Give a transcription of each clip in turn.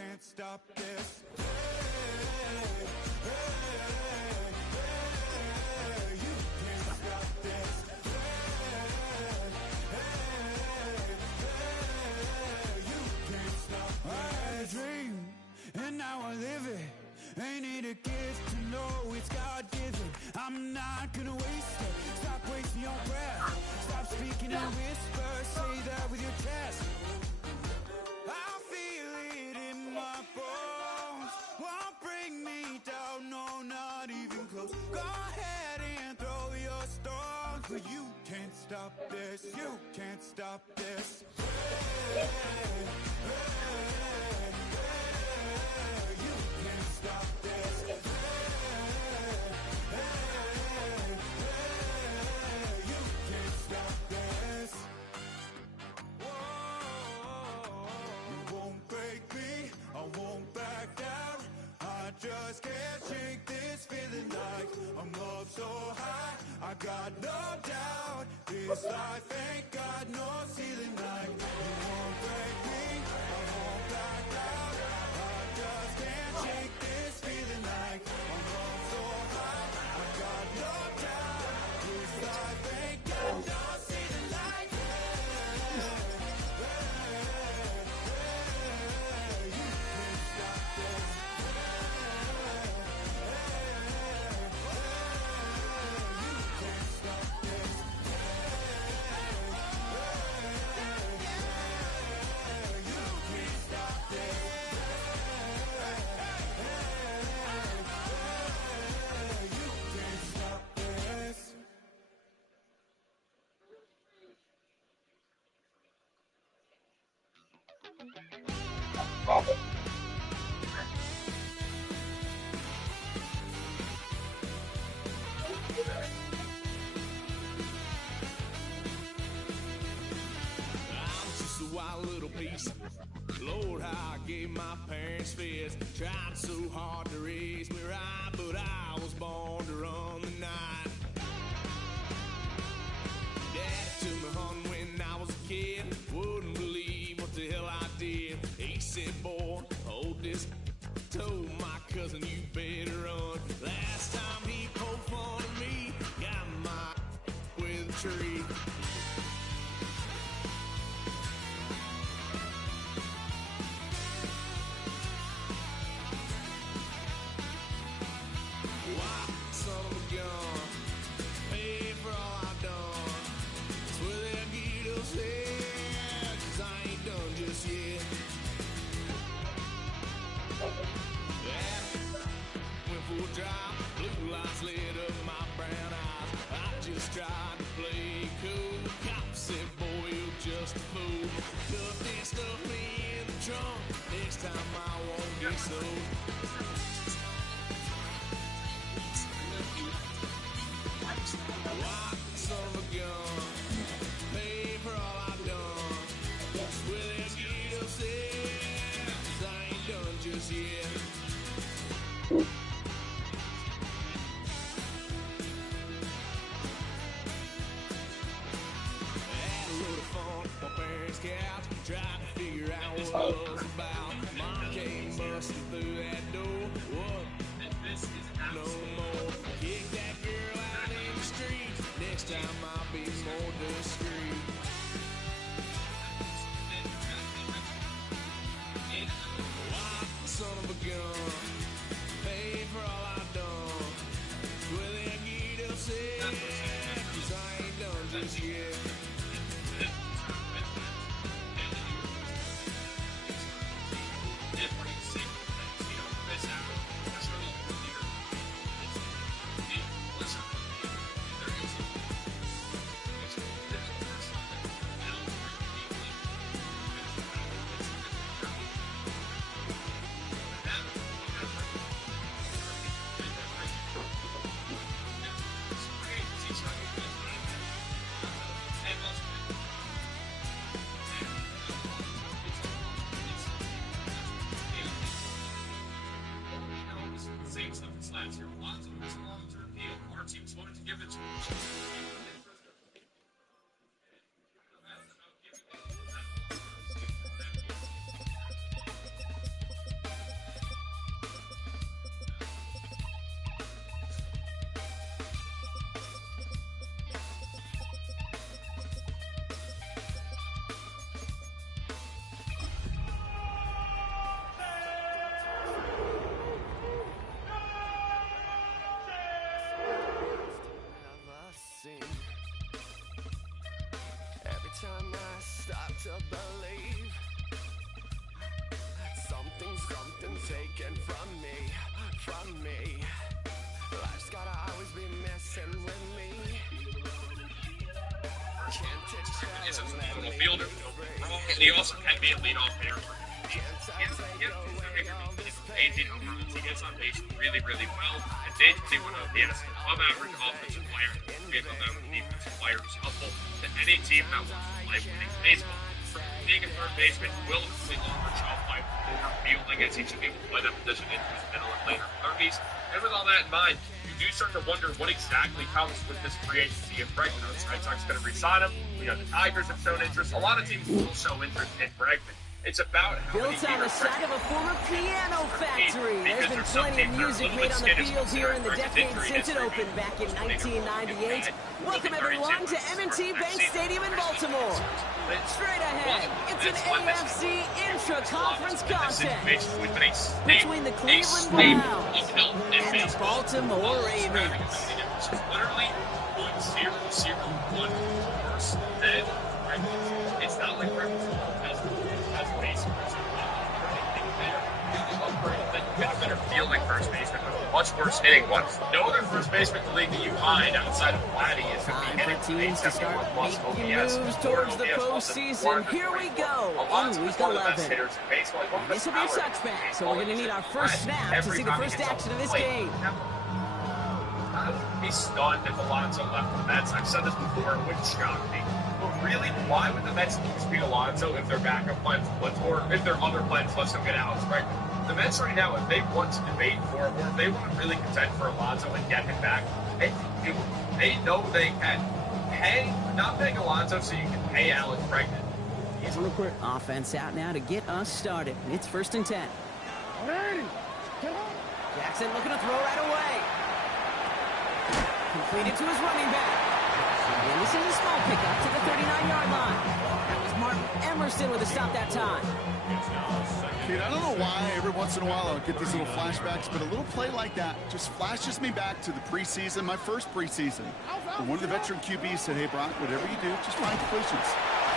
can't stop this. You can't stop this. You can't stop this. I had a dream, and now I live it. Ain't it a gift to know it's God-given? I'm not gonna waste it. Stop wasting your breath. Stop speaking in whispers. Say that with your chest. I feel it in my bones. Won't bring me down, no, not even close. Go ahead and throw your stones, but you can't stop this. You can't stop this. You can't stop this. You can't stop this. You won't break me, I won't back down. I just can't shake this feeling like I'm up so high. I got no doubt, this life ain't got no ceiling like. You won't break me, I won't back down. I just can't shake this feeling like I'm up so high. I got no doubt, this life ain't got no ceiling like. Wild little piece. Lord, how I gave my parents fits. Tried so hard to raise me right, but I was born to run the night. Dad took me hunting when I was a kid. Wouldn't believe what the hell I did. He said, boy, hold this. Told my cousin, you better run. Last time he poked fun at me, got my with a tree. Drop, blue lights lit up my brown eyes. I just tried to play cool. Cop said, boy, you're just a fool. Cuffed and stuffed me in the trunk. Next time I won't be so. White son of a gun, pay for all I've done. Will they get upset? 'Cause I ain't done just yet. Couch, trying to figure out what love's about. Mom came busting through that door. What? No more. Kick that girl out in the street. Next time I'll be more discreet. White son of a gun, pay for all I've done. Will they get upset? 'Cause I ain't done just yet. to believe something's taken from me. Life's gotta always be messing with me. Is a phenomenal fielder, and he also can be a leadoff hitter. He gets on base really, really well. And basically, he has an above-average offensive player, and above-average defensive player is helpful to any team that wants to play winning baseball. Being a third baseman will complete longer shelf life for fielding, as he should be able to play that position into his middle and later 30s. And with all that in mind, you do start to wonder what exactly comes with this free agency of Bregman. Are the Red Sox going to re-sign him? We know the Tigers have shown interest. A lot of teams will show interest in Bregman. It's about how built on the side of a former piano factory. There's been plenty of music made on the field here in the decade since it opened back in 1998. Welcome everyone to M&T Bank Stadium in Baltimore. Straight ahead, it's an AFC intra-conference contest between the Cleveland Browns and the Baltimore Ravens. Literally 0-0-1 worse than Bregman. It's not like Bregman has base a better fielding first baseman, but much worse hitting one. No other first baseman in the league that you find outside of Vladdy is going to be hitting teams to start making moves towards the postseason. Here we go in Week 11. This will be a touchback, so we're going to need our first snap to see the first action of this game. I would be stunned if Alonso left the Mets. I've said this before, it would shock me. But really, why would the Mets beat Alonso if their backup plans, or if their other plans lets them get Alex Bregman? The Mets right now, if they want to debate for him, or if they want to really contend for Alonso and get him back, they know they can not paying Alonso so you can pay Alex Bregman. Offense out now to get us started. It's 1st and 10. Jackson looking to throw right away. Completed to his running back. And this is a small pickup to the 39-yard line. That was Martin Emerson with a stop that time. Kid, I don't know why every once in a while I'll get these little flashbacks, but a little play like that just flashes me back to the preseason, my first preseason. And one of the veteran QBs said, hey, Brock, whatever you do, just find completions.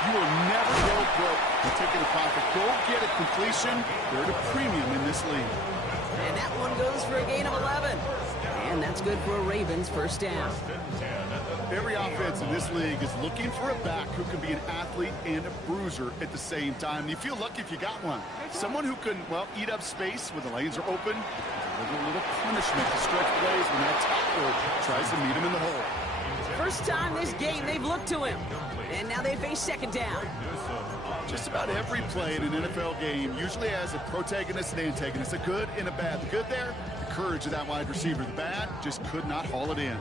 You will never go broke with taking a profit. Go get a completion. They're at a premium in this league. And that one goes for a gain of 11. And that's good for a Ravens first down. Every offense in this league is looking for a back who can be an athlete and a bruiser at the same time. You feel lucky if you got one. Someone who can, well, eat up space when the lanes are open. A little punishment to stretch plays when that tackler tries to meet him in the hole. First time this game they've looked to him. And now they face second down. Just about every play in an NFL game usually has a protagonist and antagonist, a good and a bad. The good there, the courage of that wide receiver. The bad, just could not haul it in.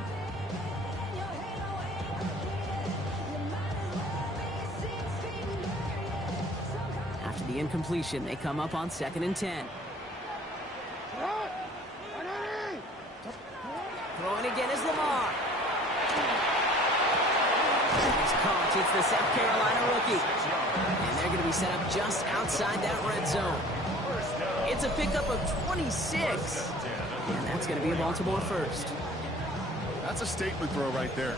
After the incompletion, they come up on 2nd and 10. Throwing again is Lamar. He's caught. It's the South Carolina rookie. And they're going to be set up just outside that red zone. It's a pickup of 26. And that's going to be a Baltimore first. That's a statement throw right there.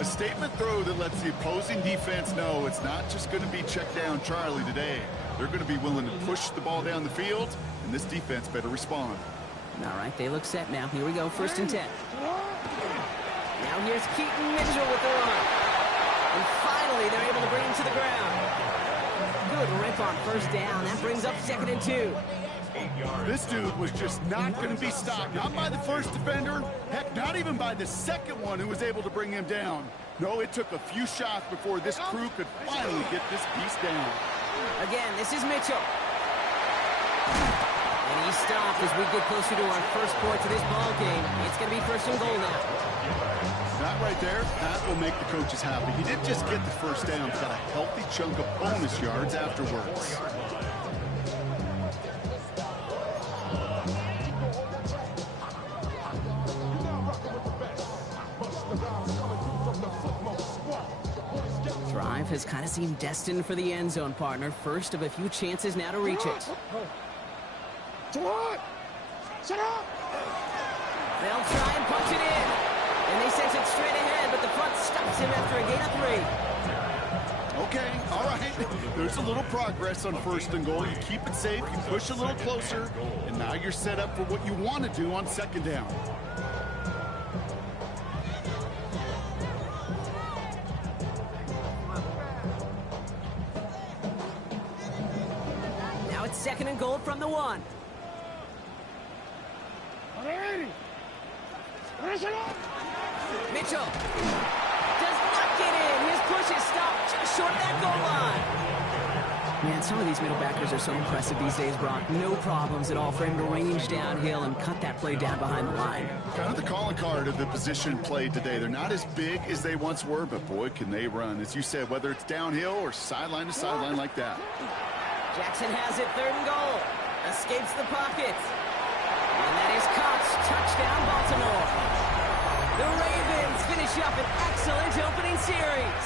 A statement throw that lets the opposing defense know it's not just going to be check down Charlie today. They're going to be willing to push the ball down the field, and this defense better respond. All right, they look set now. Here we go, 1st and 10. Now here's Keaton Mitchell with the run. And finally, they're able to bring him to the ground. Good rip on first down. That brings up 2nd and 2. This dude was just not going to be stopped. Not by the first defender. Heck, not even by the second one who was able to bring him down. No, it took a few shots before this crew could finally get this beast down. Again, this is Mitchell. And he's stopped as we get closer to our first points of this ball game. It's going to be 1st and goal now. That right there, that will make the coaches happy. He didn't just get the first down, he's got a healthy chunk of bonus yards afterwards. Drive has kind of seemed destined for the end zone, partner. First of a few chances now to reach it. Shut up! They'll try and punch it in. And they sense it straight ahead, but the punt stops him after a gain of 3. Okay, all right. There's a little progress on 1st and goal. You keep it safe, you push a little closer, and now you're set up for what you want to do on 2nd down. Now it's 2nd and goal from the 1. Mitchell does not get in. His push is stopped just short of that goal line. Man, some of these middle backers are so impressive these days, Brock. No problems at all for him to range downhill and cut that play down behind the line. Kind of the calling card of the position played today. They're not as big as they once were, but boy, can they run. As you said, whether it's downhill or sideline to sideline like that. Jackson has it, 3rd and goal. Escapes the pocket. And that is caught. Touchdown, Baltimore. The Ravens finish up an excellent opening series.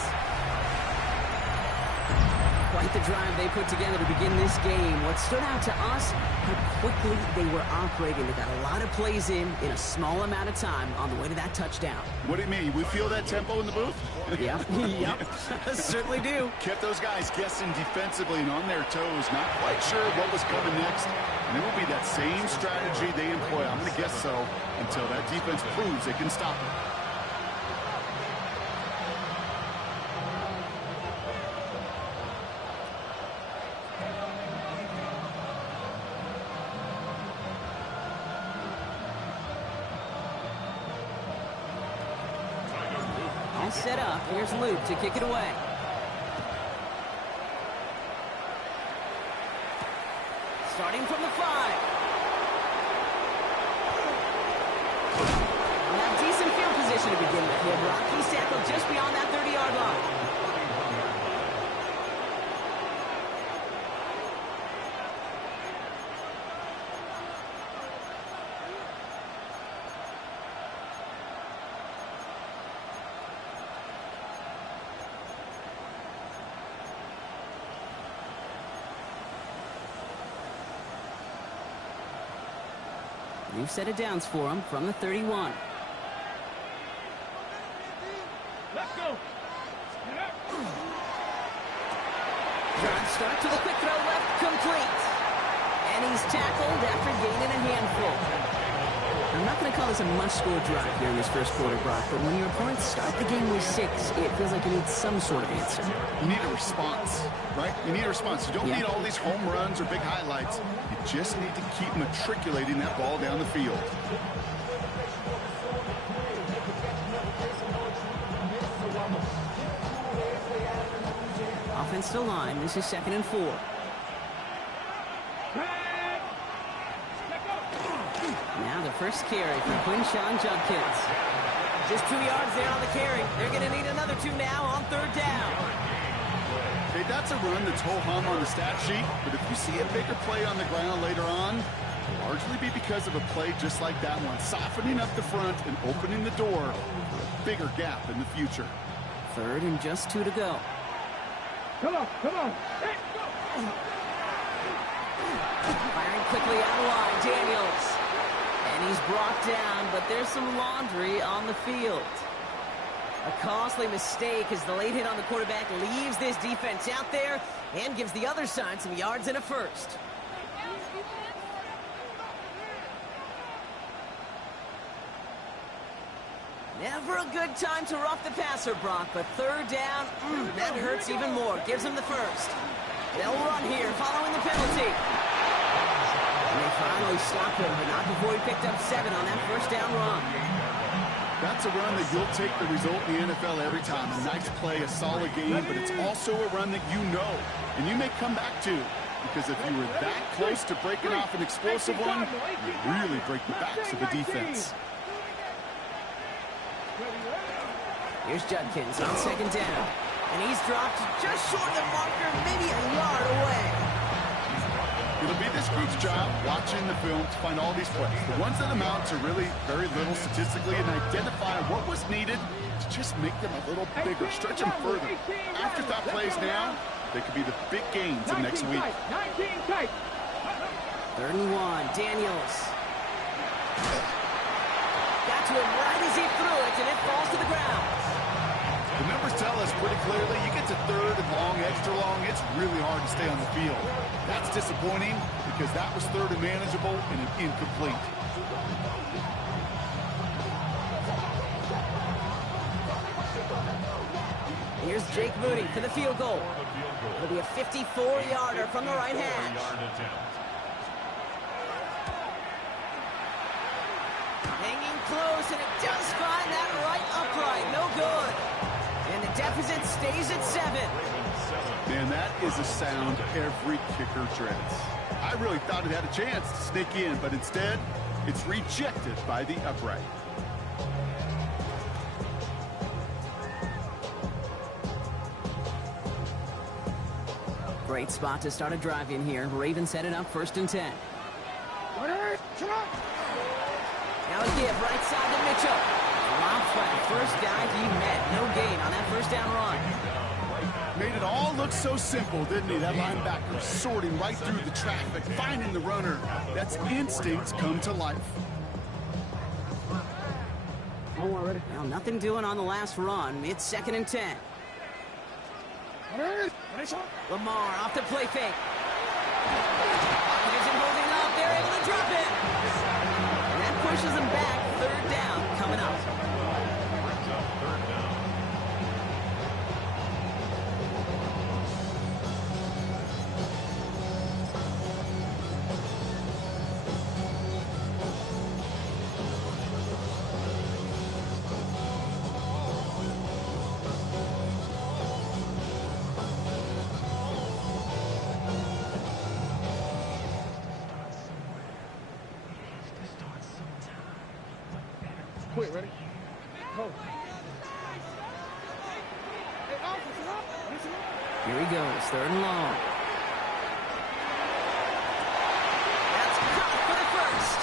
Quite the drive they put together to begin this game. What stood out to us, how quickly they were operating. They got a lot of plays in a small amount of time on the way to that touchdown. What do you mean? We feel that tempo in the booth? Yep, yep, certainly do. Kept those guys guessing defensively and on their toes, not quite sure what was coming next. And it will be that same strategy they employ, I'm going to guess so, until that defense proves they can stop it. All set up. Here's Luke to kick it away. Starting from the 5. We'll have decent field position to begin with here, Brock. He's tackled just beyond that 30-yard line. New set of downs for him from the 31. Let's go. Drive start to the quick throw left, complete. And he's tackled after gaining a handful. I'm not going to call this a must-score drive here in this first quarter, Brock, but when your opponents start the game with 6, it feels like you need some sort of answer. You need a response, right? You need a response. You don't need all these home runs or big highlights. You just need to keep matriculating that ball down the field. Offensive line, this is 2nd and 4. Now the first carry for Quinshawn Judkins. Just 2 yards there on the carry. They're going to need another 2 now on 3rd down. Okay, that's a run that's ho-hum on the stat sheet, but if you see a bigger play on the ground later on, it'll largely be because of a play just like that one, softening up the front and opening the door for a bigger gap in the future. 3rd and just 2 to go. Come on, come on. Hey, go. Firing quickly out of line, Daniels. And he's brought down, but there's some laundry on the field. A costly mistake as the late hit on the quarterback leaves this defense out there and gives the other side some yards and a first. Never a good time to rough the passer, Brock, but 3rd down, that hurts even more. Gives him the first. They'll run here following the penalty. And they finally stop him, but not before he picked up 7 on that 1st down run. That's a run that you'll take the result in the NFL every time. A nice play, a solid game, but it's also a run that you know, and you may come back to. Because if you were that close to breaking off an explosive one, you really break the backs of the defense. Here's Judkins on 2nd down. And he's dropped just short of the marker, maybe a yard away. It'll be this group's job watching the film to find all these plays. The ones that amount to really very little statistically and identify what was needed to just make them a little bigger, stretch them further. Afterthought plays now, they could be the big gains of next week. 3rd and 1, Daniels. Got to him right as he threw it, and it falls to the ground. The number numbers tell us pretty clearly, you get to third and long, extra long, it's really hard to stay on the field. That's disappointing because that was third and manageable and an incomplete. Here's Jake Moody for the field goal. It'll be a 54-yarder from the right hash. Hanging close, and it does find that right upright. No good. And the deficit stays at 7. Man, that is a sound every kicker dreads. I really thought it had a chance to sneak in, but instead, it's rejected by the upright. Great spot to start a drive in here. Ravens set it up 1st and 10. Now a give right side to Mitchell. Drops by the first guy he met. No gain on that first down run. Made it all look so simple, didn't he? That linebacker sorting right through the traffic, finding the runner. That's instincts come to life. Well, nothing doing on the last run. It's 2nd and 10. Lamar off the play fake. Pocket isn't holding up. They're able to drop it. And that pushes them back. 3rd down coming up. Quick, ready? Go. Here he goes, 3rd and long. That's caught for the first.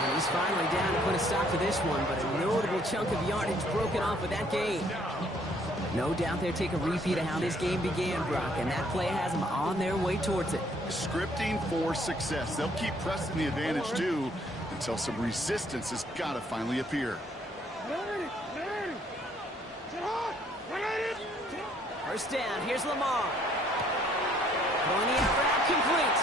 And he's finally down to put a stop to this one, but a notable chunk of yardage broken off with that gain. No doubt they'll take a repeat of how this game began, Brock, and that play has them on their way towards it. Scripting for success. They'll keep pressing the advantage, too, until some resistance has got to finally appear. First down, here's Lamar. Going the out route, complete.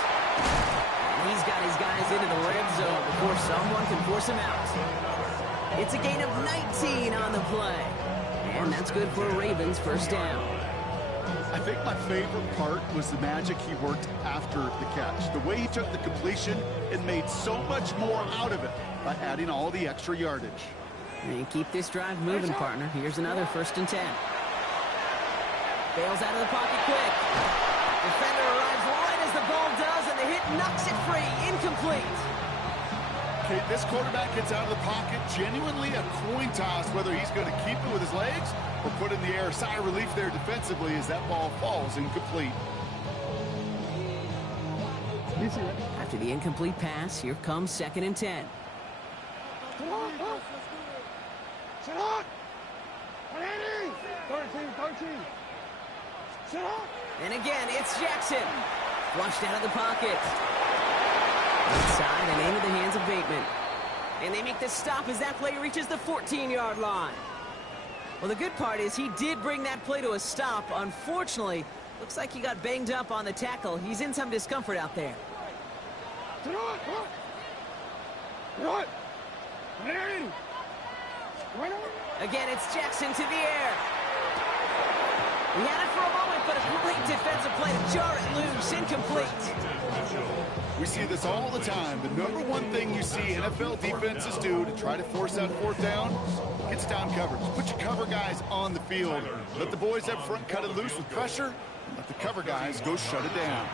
And he's got his guys into the red zone before someone can force him out. It's a gain of 19 on the play. And that's good for a Ravens first down. I think my favorite part was the magic he worked after the catch. The way he took the completion and made so much more out of it by adding all the extra yardage. And keep this drive moving, partner. Here's another 1st and 10. Bails out of the pocket quick. Defender arrives right as the ball does, and the hit knocks it free. Incomplete. Okay, this quarterback gets out of the pocket. Genuinely a coin toss whether he's going to keep it with his legs or put it in the air. Sigh of relief there defensively as that ball falls incomplete. After the incomplete pass, here comes 2nd and 10. And again, it's Jackson. Flushed out of the pocket. Inside and into the hands of Bateman. And they make the stop as that play reaches the 14-yard line. Well, the good part is he did bring that play to a stop. Unfortunately, looks like he got banged up on the tackle. He's in some discomfort out there. Again, it's Jackson to the air. He had it for a moment, but a great defensive play to jar it loose. Incomplete. We see this all the time. The number one thing you see NFL defenses do to try to force that 4th down, it's down coverage. Put your cover guys on the field. Let the boys up front cut it loose with pressure. Let the cover guys go shut it down.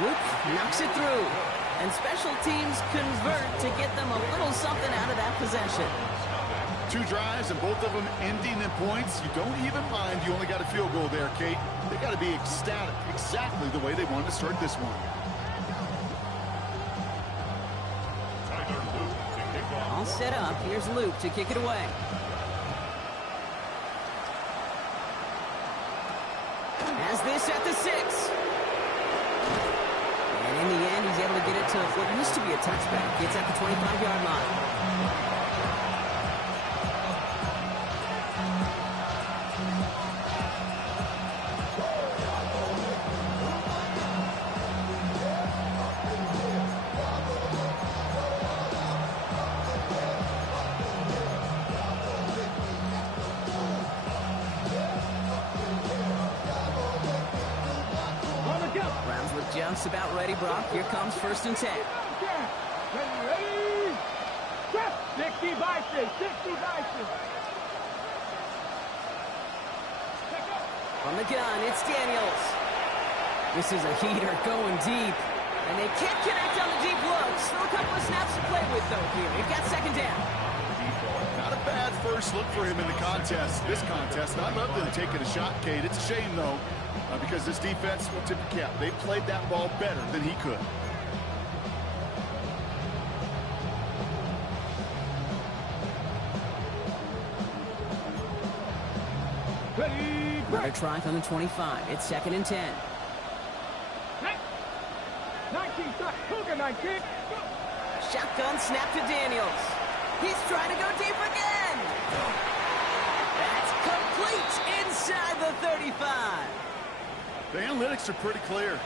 Whoop, knocks it through. And special teams convert to get them a little something out of that possession. 2 drives and both of them ending in points. You don't even mind you only got a field goal there, Kate. They got to be ecstatic, exactly the way they wanted to start this one. All set up. Here's Luke to kick it away. Has this at the 6. And in the end, he's able to get it to what used to be a touchback. It's at the 25-yard line. Just about ready, Brock. Here comes 1st and 10. Ready? 60 by 6, 60 by 6. From the gun, it's Daniels. This is a heater going deep. And they can't connect on the deep look. Still a couple of snaps to play with, though, here. We've got 2nd down. Not a bad first look for him in the contest, this contest. I love them taking a shot, Kate. It's a shame, though, because this defense will tip the cap. They played that ball better than he could. Another try from the 25. It's 2nd and 10. 19, Cougar 19. Shotgun snap to Daniels. He's trying to go deep again. That's complete inside the 35. The analytics are pretty clear.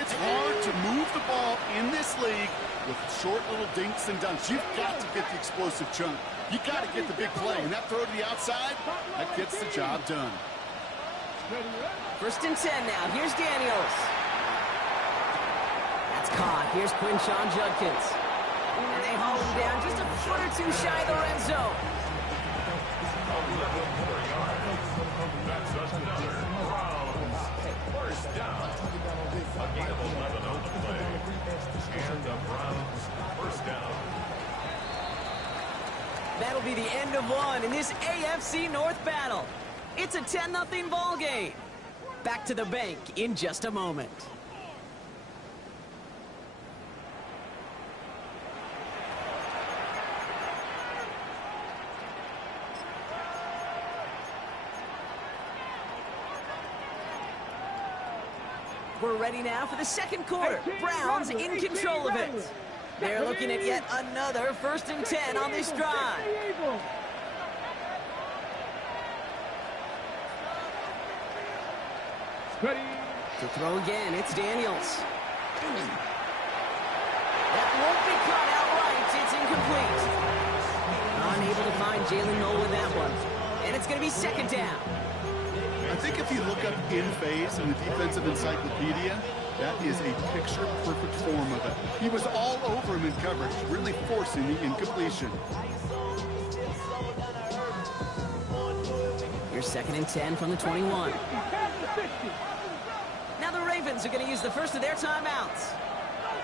It's hard to move the ball in this league with short little dinks and dunks. You've got to get the explosive chunk. You got to get the big play. And that throw to the outside, that gets the job done. 1st and 10 now. Here's Daniels. That's caught. Here's Quinshon Judkins. And they haul him down just a foot or 2 shy of the red zone. First down. A gain of 11 on the play. And the Browns, 1st down. That'll be the end of one in this AFC North battle. It's a 10-0 ball game. Back to the bank in just a moment. We're ready now for the 2nd quarter. Browns in control of it. They're looking at yet another 1st and 10 on this drive. Ready? To throw again, it's Daniels. That won't be caught outright. It's incomplete. Unable to find Jalen Noel with that one. And it's going to be 2nd down. I think if you look up in phase in the defensive encyclopedia, that is a picture-perfect form of it. He was all over him in coverage, really forcing the incompletion. Here's 2nd and 10 from the 21. Now the Ravens are going to use the first of their timeouts.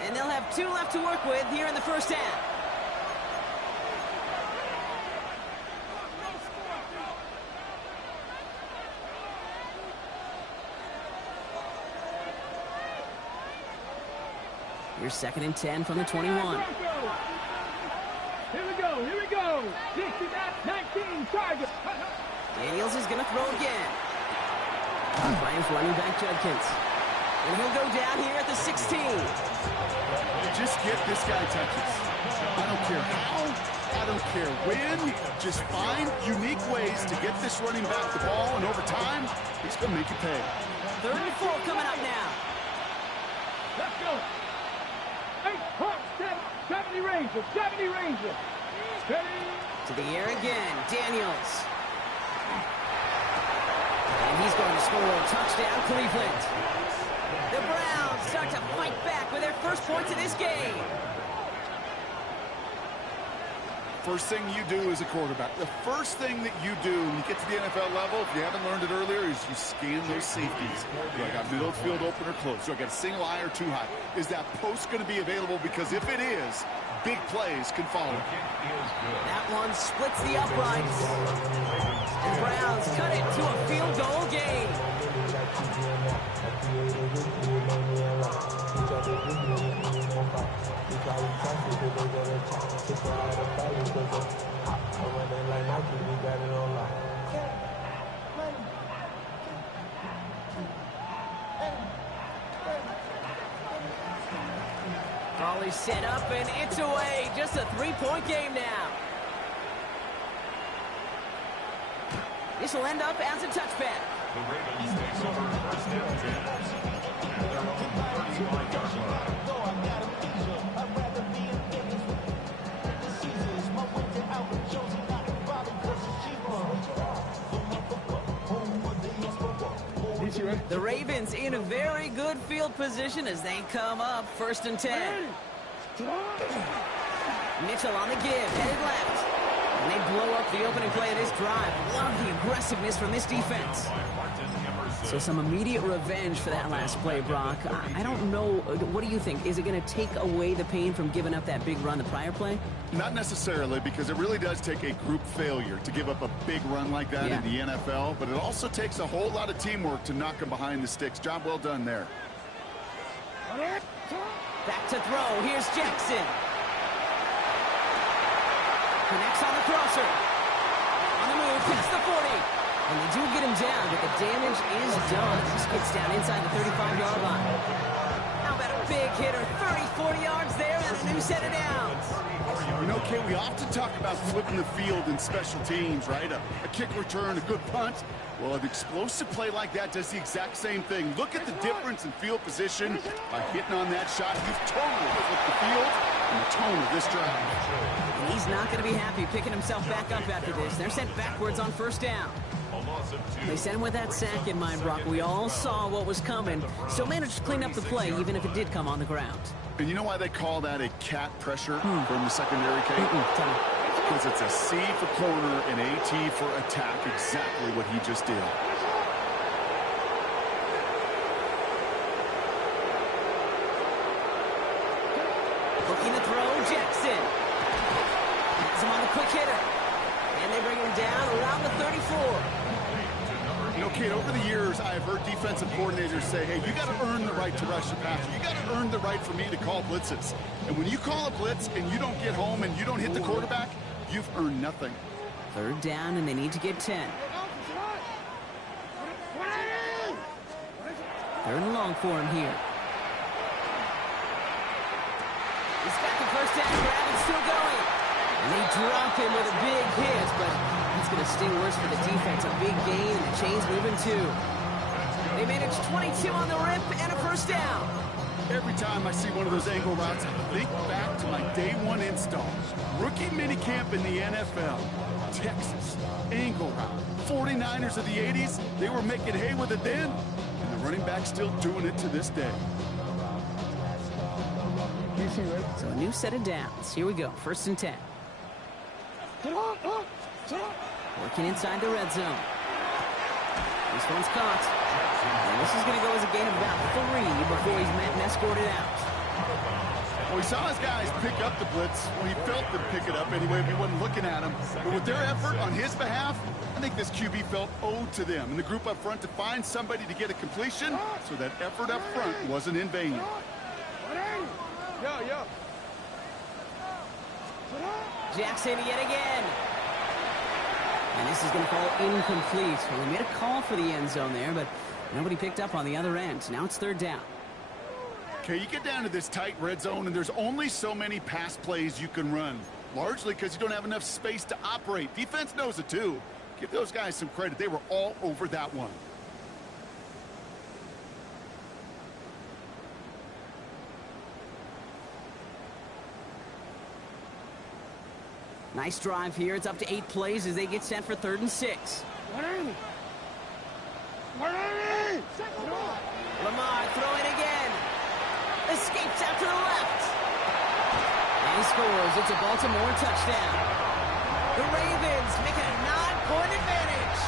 And they'll have 2 left to work with here in the 1st half. Here's 2nd and 10 from the 21. Here we go, here we go. 19, target. Daniels is going to throw again. Finds running back Judkins. And he'll go down here at the 16. Just get this guy touches. I don't care how, I don't care when. Just find unique ways to get this running back the ball, and over time, he's going to make you pay. 3rd and 4 coming up now. Let's go. 70 Rangers, 70 Rangers. Ready? To the air again, Daniels. And he's going to score a touchdown, Cleveland. The Browns start to fight back with their first points of this game. First thing you do as a quarterback, the first thing that you do when you get to the NFL level, if you haven't learned it earlier, is you scan those safeties. Do I got middle field open or close? Do I got a single high or 2 high? Is that post going to be available? Because if it is, big plays can follow. That one splits the uprights. The Browns cut it to a field goal game. Ball is set up and it's away. Just a 3-point game now. This will end up as a touchback. The Ravens takes over 1st down downs at their own 35-yard line. The Ravens in a very good field position as they come up 1st and 10. Mitchell on the give, headed left. And they blow up the opening play of this drive. Love the aggressiveness from this defense. So some immediate revenge for that last play, Brock. I don't know. What do you think? Is it going to take away the pain from giving up that big run the prior play? Not necessarily, because it really does take a group failure to give up a big run like that in the NFL. But it also takes a whole lot of teamwork to knock them behind the sticks. Job well done there. Back to throw. Here's Jackson. Connects on the crosser. On the move, past the 40. And they do get him down, but the damage is done. This gets down inside the 35-yard line. How about a big hitter? 30, 40 yards there and a new set of downs. You know, Kay, we often talk about flipping the field in special teams, right? A kick return, a good punt. Well, an explosive play like that does the exact same thing. Look at the difference in field position by hitting on that shot. You've totally flipped the field and the tone of this drive. And he's not going to be happy picking himself back up after this. They're sent backwards on 1st down. They sent him with that sack in mind, Brock. We all saw what was coming. Still managed to clean up the play, even if it did come on the ground. And you know why they call that a cat pressure from the secondary, Kate? Because it's a C for corner and a T for attack, exactly what he just did. Looking to throw, Jackson. Has him on the quick hitter. And they bring him down around the 34. You know, Kate, over the years, I've heard defensive coordinators say, hey, you got to earn the right to rush the passer. You got to earn the right for me to call blitzes. And when you call a blitz and you don't get home and you don't hit the quarterback, you've earned nothing. 3rd down, and they need to get 10. 3rd and long for him here. He's got the 1st down grab and still going. And they drop him with a big hit, but it's going to sting worse for the defense. A big gain, and the chain's moving too. They managed 22 on the rip and a 1st down. Every time I see one of those angle routes, I think back to my day 1 install. Rookie minicamp in the NFL. Texas, angle route. 49ers of the 80s, they were making hay with it then, and the running back's still doing it to this day. So a new set of downs. Here we go, 1st and 10. Working inside the red zone. This one's caught. And this is going to go as a gain of about 3 before he's met and escorted out. Well, he saw his guys pick up the blitz. Well, he felt them pick it up anyway if he wasn't looking at him. But with their effort on his behalf, I think this QB felt owed to them and the group up front to find somebody to get a completion, so that effort up front wasn't in vain. Jackson yet again. And this is going to fall incomplete. Well, they made a call for the end zone there, but nobody picked up on the other end. Now it's 3rd down. Okay, you get down to this tight red zone, and there's only so many pass plays you can run, largely because you don't have enough space to operate. Defense knows it too. Give those guys some credit. They were all over that one. Nice drive here. It's up to 8 plays as they get set for 3rd and 6. Lamar throwing again. Escapes out to the left. And he scores. It's a Baltimore touchdown. The Ravens making a 9-point advantage.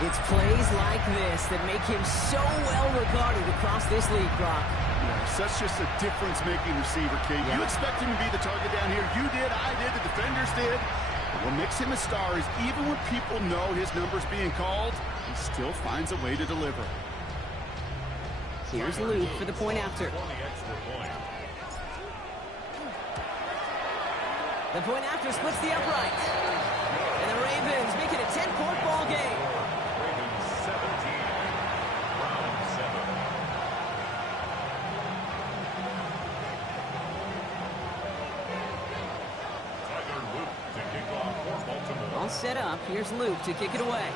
It's plays like this that make him so well regarded across this league, Brock. Such just a difference-making receiver, Kate. You expect him to be the target down here. You did, I did, the defenders did. But what makes him a star is even when people know his number's being called, he still finds a way to deliver. Here's Luke for the point after. The point after splits the upright. And the Ravens make it a 10-point ball game. Ravens 17, round 7. All set up. Here's Luke to kick it away.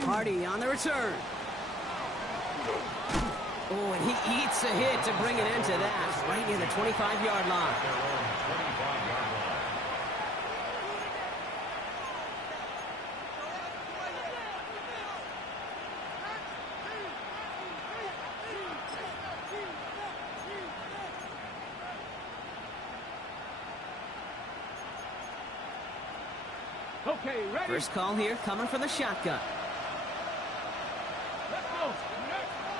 Hardy on the return. Oh, and he eats a hit to bring it into that. Right near the 25-yard line. Okay, ready? First call here coming from the shotgun. Let's go.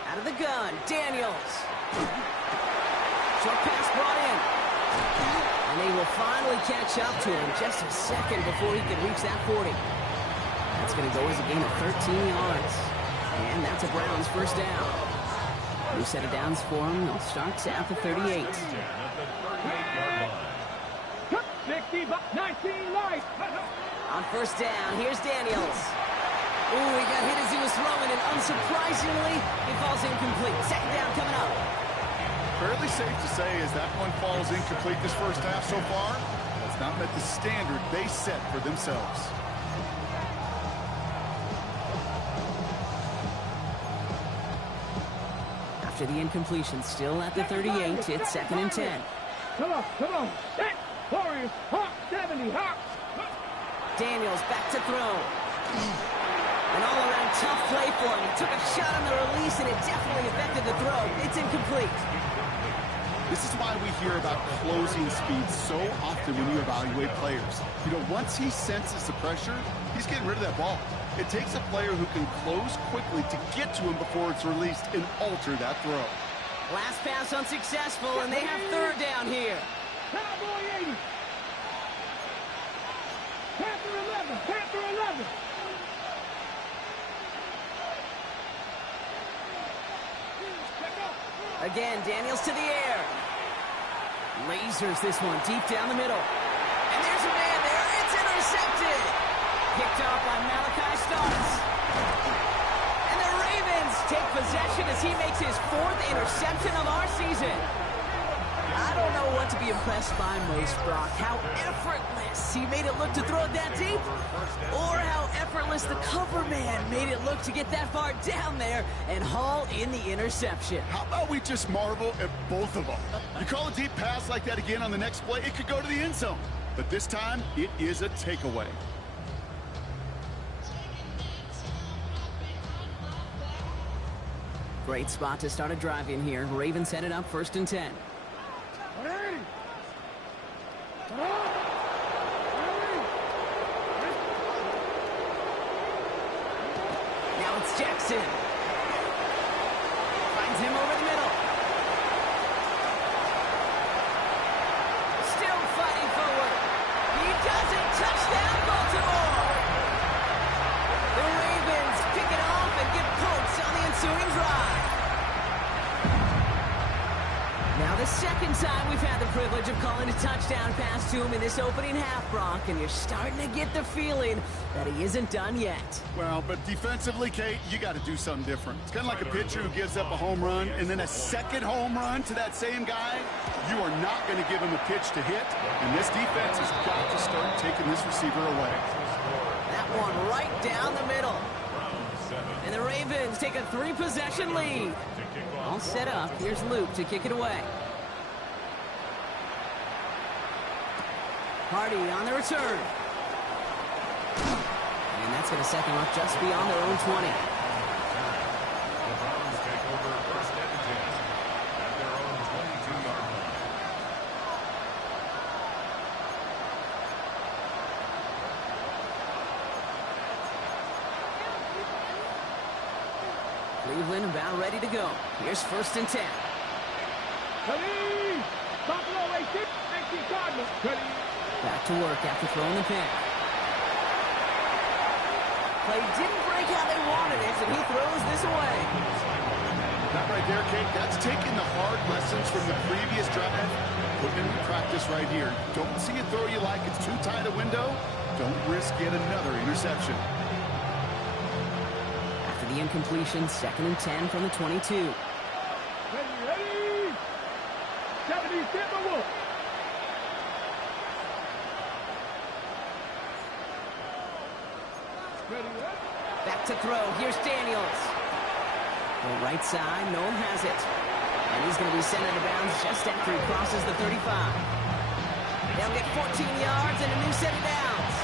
Out of the gun, Daniels. Short pass brought in. And they will finally catch up to him just a second before he can reach that 40. That's going to go as a gain of 13 yards. And that's a Browns first down. New set of downs for him. They'll start at the 38. 60, 19 light. On first down, here's Daniels. Ooh, he got hit as he was throwing, and unsurprisingly, it falls incomplete. Second down coming up. Fairly safe to say as that one falls incomplete this first half so far, has not met the standard they set for themselves. After the incompletion, still at the 38, it's 2nd and 10. Come on. Set. Warriors. Hawk 70. Hawk. Daniels back to throw. An all-around tough play for him. He took a shot on the release, and it definitely affected the throw. It's incomplete. This is why we hear about closing speed so often when you evaluate players. You know, once he senses the pressure, he's getting rid of that ball. It takes a player who can close quickly to get to him before it's released and alter that throw. Last pass unsuccessful, and they have third down here. Cowboy 80. Panther 11. Panther 11. Again, Daniels to the air. Lasers this one deep down the middle. And there's a man there. It's intercepted. Picked off by Malachi Starks. And the Ravens take possession as he makes his 4th interception of our season. I don't know what to be impressed by most, Brock. How effortless he made it look to throw it that deep, or how effortless the cover man made it look to get that far down there and haul in the interception. How about we just marvel at both of them? You call a deep pass like that again on the next play, it could go to the end zone. But this time, it is a takeaway. Great spot to start a drive in here. Ravens headed up 1st and 10. Now it's Jackson. Finds him over the middle. Still fighting forward. He does it. Touchdown, Baltimore. The Ravens pick it off and get points on the ensuing drive. Now the second time we've had the privilege of calling a touchdown pass to him in this opening half, Brock, and you're starting to get the feeling that he isn't done yet. Well, but defensively, Kate, you got to do something different. It's kind of like a pitcher who gives up a home run and then a second home run to that same guy. You are not going to give him a pitch to hit, and this defense has got to start taking this receiver away. That one right down the middle. And the Ravens take a 3-possession lead. All set up. Here's Luke to kick it away. Hardy on the return. And that's going to set them up just beyond their own 20. The Browns take over 1st and 10 at their own 22-yard line. Cleveland about ready to go. Here's 1st and 10. Ready. Buffalo 18. 19 Cardinals. Ready. Back to work after throwing the pick. Play didn't break how they wanted it, and he throws this away. That right there, Kate, that's taking the hard lessons from the previous drive, putting into practice right here. Don't see a throw you like, it's too tight a window. Don't risk yet another interception. After the incompletion, 2nd and 10 from the 22. Ready. 70, get the wolf. Back to throw. Here's Daniels. The right side, Noel has it. And he's going to be sent out of bounds just after he crosses the 35. They'll get 14 yards and a new set of downs.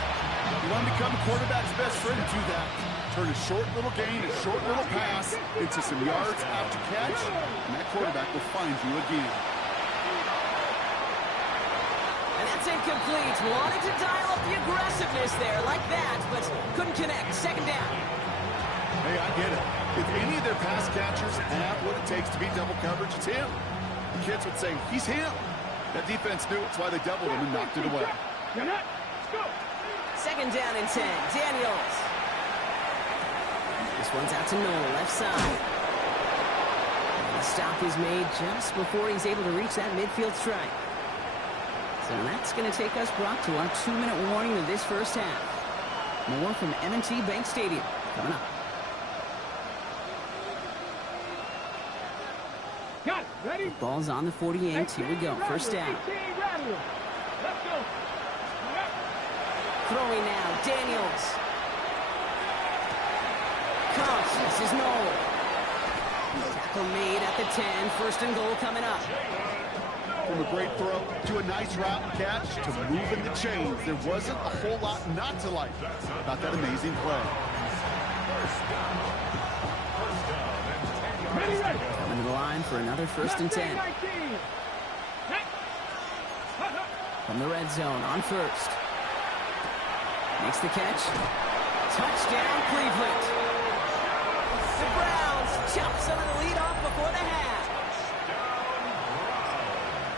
You want to become a quarterback's best friend, do that. Turn a short little gain, a short little pass into some yards after catch, and that quarterback will find you again. And That's incomplete. Wanted to dial up the aggressiveness there like that, but couldn't connect. Second down. Hey, I get it. If any of their pass catchers have what it takes to beat double coverage, it's him. The kids would say, he's him. That defense knew it's why they doubled him and knocked it away. Second down and 10. Daniels. This one's out to Noel, left side. And the stop is made just before he's able to reach that midfield strike. So that's going to take us, Brock, to our 2-minute warning of this first half. More from M&T Bank Stadium coming up. Got it. Ready? Ball's on the 48. Here we go. First down. Let's go. Throwing now. Daniels. Cox. This is Noel. Tackle made at the 10. First and goal coming up. From a great throw to a nice route and catch to moving the chains, there wasn't a whole lot not to like about that amazing play. Ready. Coming to the line for another first and 10. From the red zone on first. Makes the catch. Touchdown, Cleveland. The Browns chop some of the lead off before the half.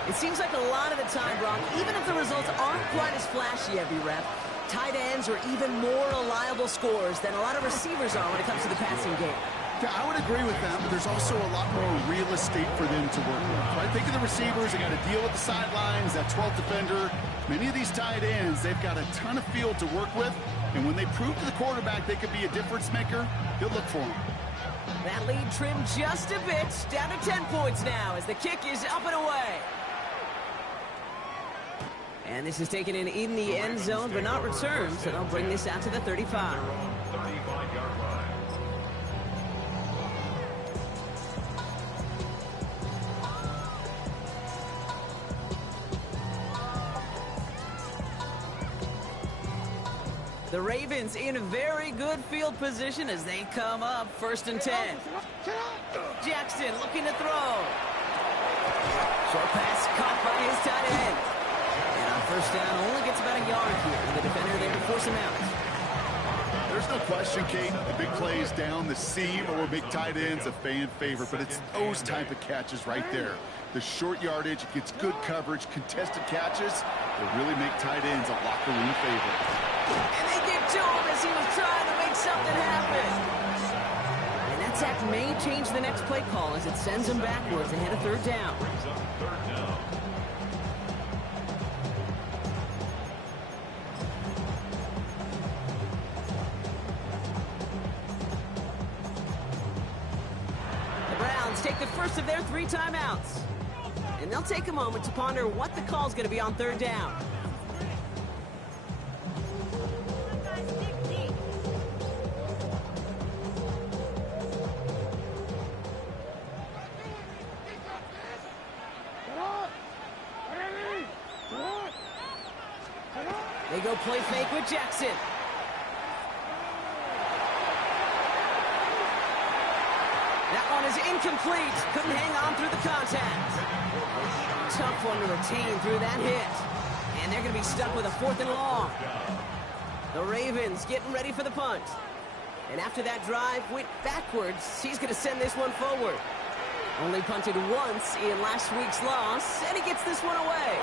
It seems like a lot of the time, Brock, even if the results aren't quite as flashy every rep, tight ends are even more reliable scorers than a lot of receivers are when it comes to the passing game. Yeah, I would agree with that, but there's also a lot more real estate for them to work with. Right? Think of the receivers. They got to deal with the sidelines, that 12th defender. Many of these tight ends, they've got a ton of field to work with, and when they prove to the quarterback they could be a difference maker, he'll look for them. That lead trimmed just a bit, down to 10 points now as the kick is up and away. And this is taken in the end zone, but not returned, so they'll bring this out to the 35. 35-yard line. The Ravens in very good field position as they come up first and 10. Jackson looking to throw. Short pass caught by his tight end. And on first down, only gets about a yard here. The defender there to force him out. There's no question, Kate, the big plays down the seam or big tight ends a fan favorite, but it's those type of catches right there. The short yardage, it gets good coverage, contested catches that really make tight ends a locker room favorite. And they get to him as he was trying to make something happen. And that sack may change the next play call as it sends him backwards ahead of third down. Brings up third down. The Browns take the first of their 3 timeouts. And they'll take a moment to ponder what the call's going to be on third down. They go play fake with Jackson. That one is incomplete. Couldn't hang on through the contact. Tough one to retain through that hit. And they're going to be stuck with a 4th and long. The Ravens getting ready for the punt. And after that drive went backwards, he's going to send this one forward. Only punted once in last week's loss, and he gets this one away.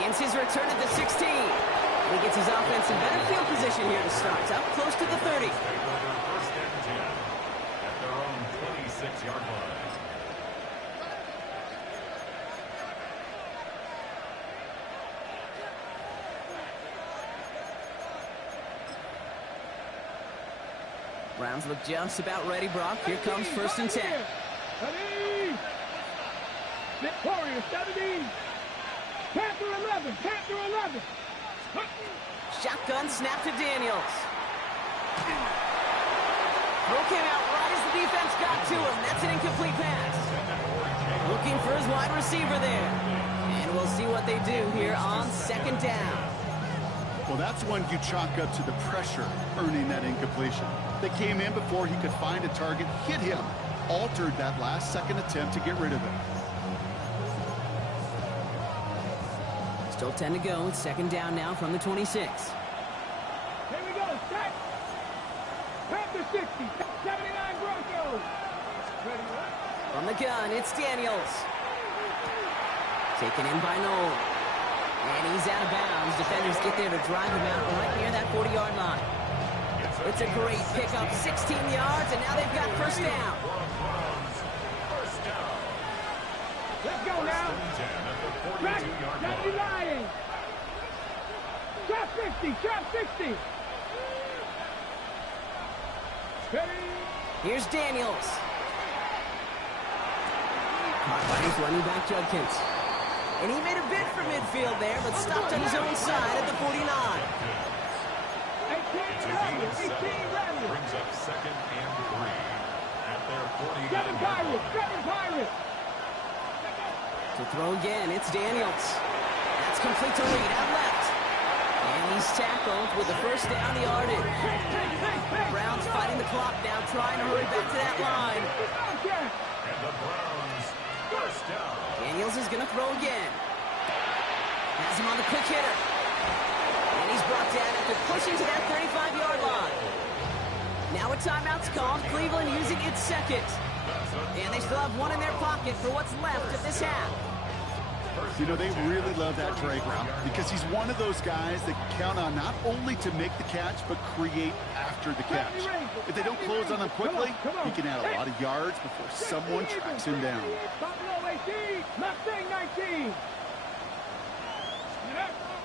Begins his return at the 16. And he gets his offense in better field position here to start. Up close to the 30. First and 10 at their own 26-yard line. Browns look just about ready, Brock. Here comes first and 10. Ready. Victorious, 17. Panther 11. Panther 11. Shotgun snap to Daniels. Throw came out right as the defense got to him. That's an incomplete pass. Looking for his wide receiver there. And we'll see what they do here on second down. Well, that's one you chalk up to the pressure earning that incompletion. They came in before he could find a target, hit him, altered that last second attempt to get rid of it. Still 10 to go. It's second down now from the 26. Here we go. Set. Panther 60. 79 Broncos. From the gun, it's Daniels. Taken in by Noel. And he's out of bounds. Defenders get there to drive him out right near that 40-yard line. It's a great pickup, 16 yards, and now they've got first down. Let's go now. Track 79. Trap 60. Trap 60. Here's Daniels. Caught by his running back Judkins. And he made a bid for midfield there, but stopped on his own side at the 49. 18 brings up second and 3 at their 49. Seven Pirates. To throw again, it's Daniels. That's complete to Reed out left. And he's tackled with the first down yardage. Browns fighting the clock now, trying to hurry back to that line. And the Browns first down. Daniels is going to throw again. Has him on the quick hitter. And he's brought down after pushing to that 35-yard line. Now a timeout's called. Cleveland using its second. And they still have one in their pocket for what's left of this half. You know, they really love that drag route because he's one of those guys that can count on not only to make the catch, but create after the catch. If they don't close on him quickly, he can add a lot of yards before someone tracks him down. Buffalo 18, Mustang 19.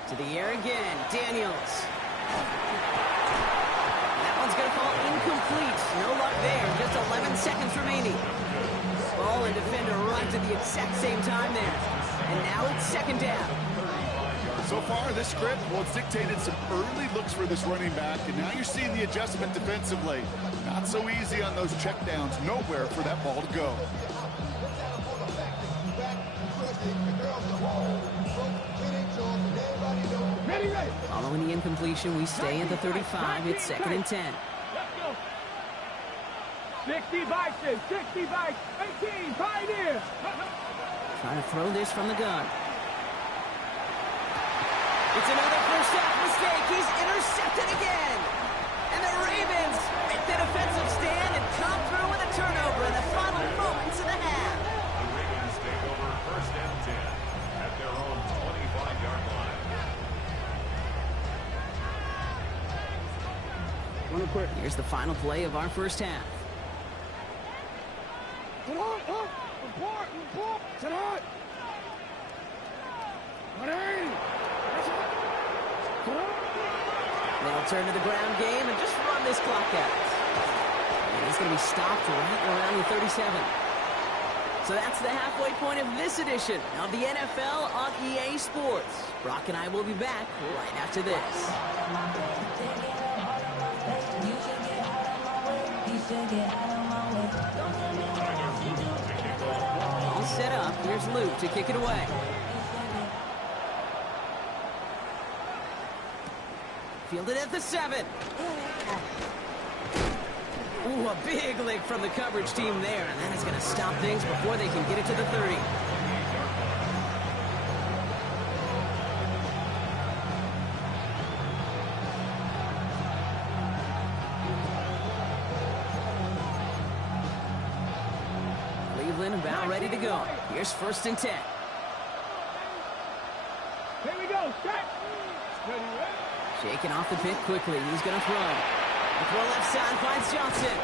To the air again, Daniels. That one's going to fall incomplete. No luck there, just 11 seconds remaining. Ball and defender right at the exact same time there. And now it's second down. So far, this script, well, it's dictated some early looks for this running back, and now you're seeing the adjustment defensively. Not so easy on those checkdowns. Nowhere for that ball to go. Following the incompletion, we stay at the 35. It's second and 10. 60 Vikings, 60 Vikings, 18, Pioneer. Trying to throw this from the gun. It's another first half mistake. He's intercepted again. And the Ravens make the defensive stand and come through with a turnover in the final moments of the half. The Ravens take over first and 10 at their own 25-yard line. Here's the final play of our first half. They'll turn to the ground game and just run this clock out. And he's going to be stopped right around the 37. So that's the halfway point of this edition of the NFL on EA Sports. Brock and I will be back right after this. All set up. Here's Luke to kick it away. Fielded at the 7. Ooh, a big lick from the coverage team there, and that is going to stop things before they can get it to the 30. Cleveland about ready to go. Here's first and 10. Here we go, set. Shaking off the pit quickly. He's going to throw. The throw left side finds Johnson.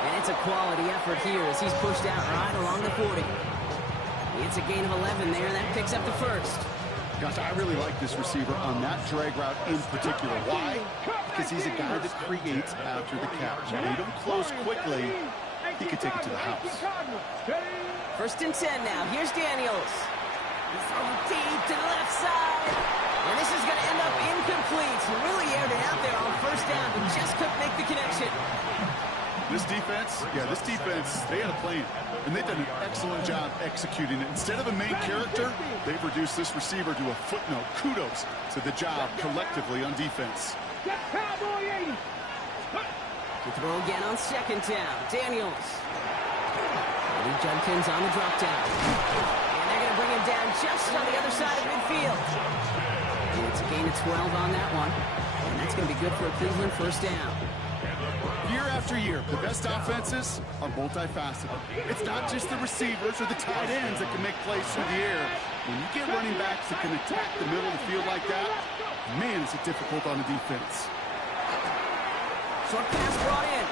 And it's a quality effort here as he's pushed out right along the 40. It's a gain of 11 there, and that picks up the first. Gosh, I really like this receiver on that drag route in particular. Why? Because he's a guy that creates after the catch. When you don't close quickly, he could take it to the house. First and 10 now. Here's Daniels. He's throwing deep to the left side. And this is going to end up incomplete. He really aired it out there on first down, but just couldn't make the connection. This defense, they had a plan. And they've done an excellent job executing it. Instead of a main character, they've reduced this receiver to a footnote. Kudos to the job collectively on defense. To throw again on second down. Daniels. Judkins on the drop down. And they're going to to bring him down just on the other side of midfield. And it's a gain of 12 on that one. And that's going to be good for a Cleveland first down. Year after year, the best offenses are multifaceted. It's not just the receivers or the tight ends that can make plays through the air. When you get running backs that can attack the middle of the field like that, man, is it difficult on the defense. Short pass brought in.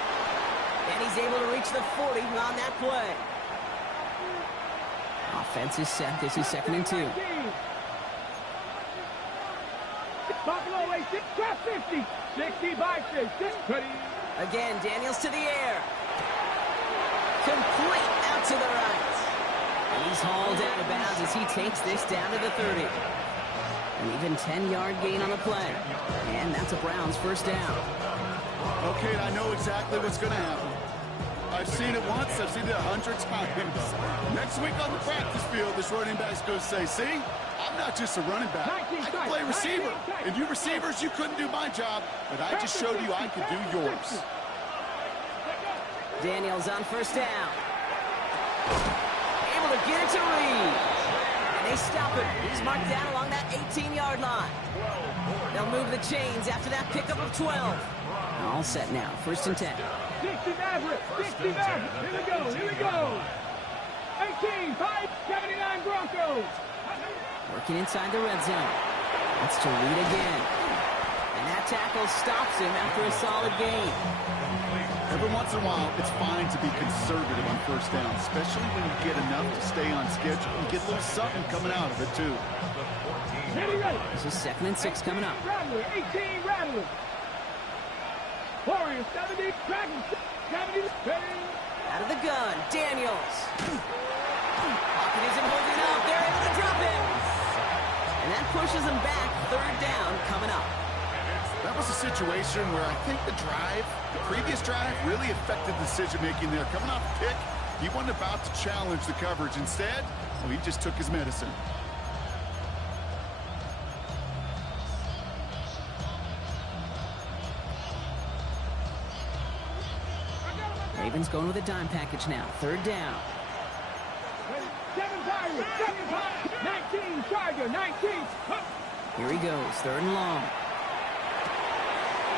And he's able to reach the 40 on that play. Offense is set. This is 2nd and 2. Buffalo 50, 60 by 6. Again, Daniels to the air. Complete out to the right. He's hauled out of bounds as he takes this down to the 30. An even 10-yard gain on the play. And that's a Browns first down. Okay, I know exactly what's going to happen. I've seen it once. I've seen it 100 times. Next week on the practice field, this running back's going to say, see, I'm not just a running back. I can play receiver. And you receivers, you couldn't do my job, but I just showed you I could do yours. Daniels on first down. Able to get it to Reed. And they stop him. He's marked down along that 18-yard line. They'll move the chains after that pickup of 12. All set now. 1st and 10. 60 Maverick. Here we go. 18, 5, 79 Broncos. Working inside the red zone. That's to Reed again. And that tackle stops him after a solid gain. Every once in a while, it's fine to be conservative on first down, especially when you get enough to stay on schedule and get a little something coming out of it, too. This is 2nd and 6 coming up. Rattler, 18 Rattler. Warriors, 70, Dragons, 70, Out of the gun, Daniels. Pocket isn't holding up. They're able to drop him. And that pushes him back. 3rd down coming up. That was a situation where I think the previous drive, really affected decision-making there. Coming off a pick, he wasn't about to challenge the coverage. Instead, well, he just took his medicine. Ravens going with a dime package now. 3rd down. 7 Pirates, 19 Tiger, 19. Here he goes. 3rd and long.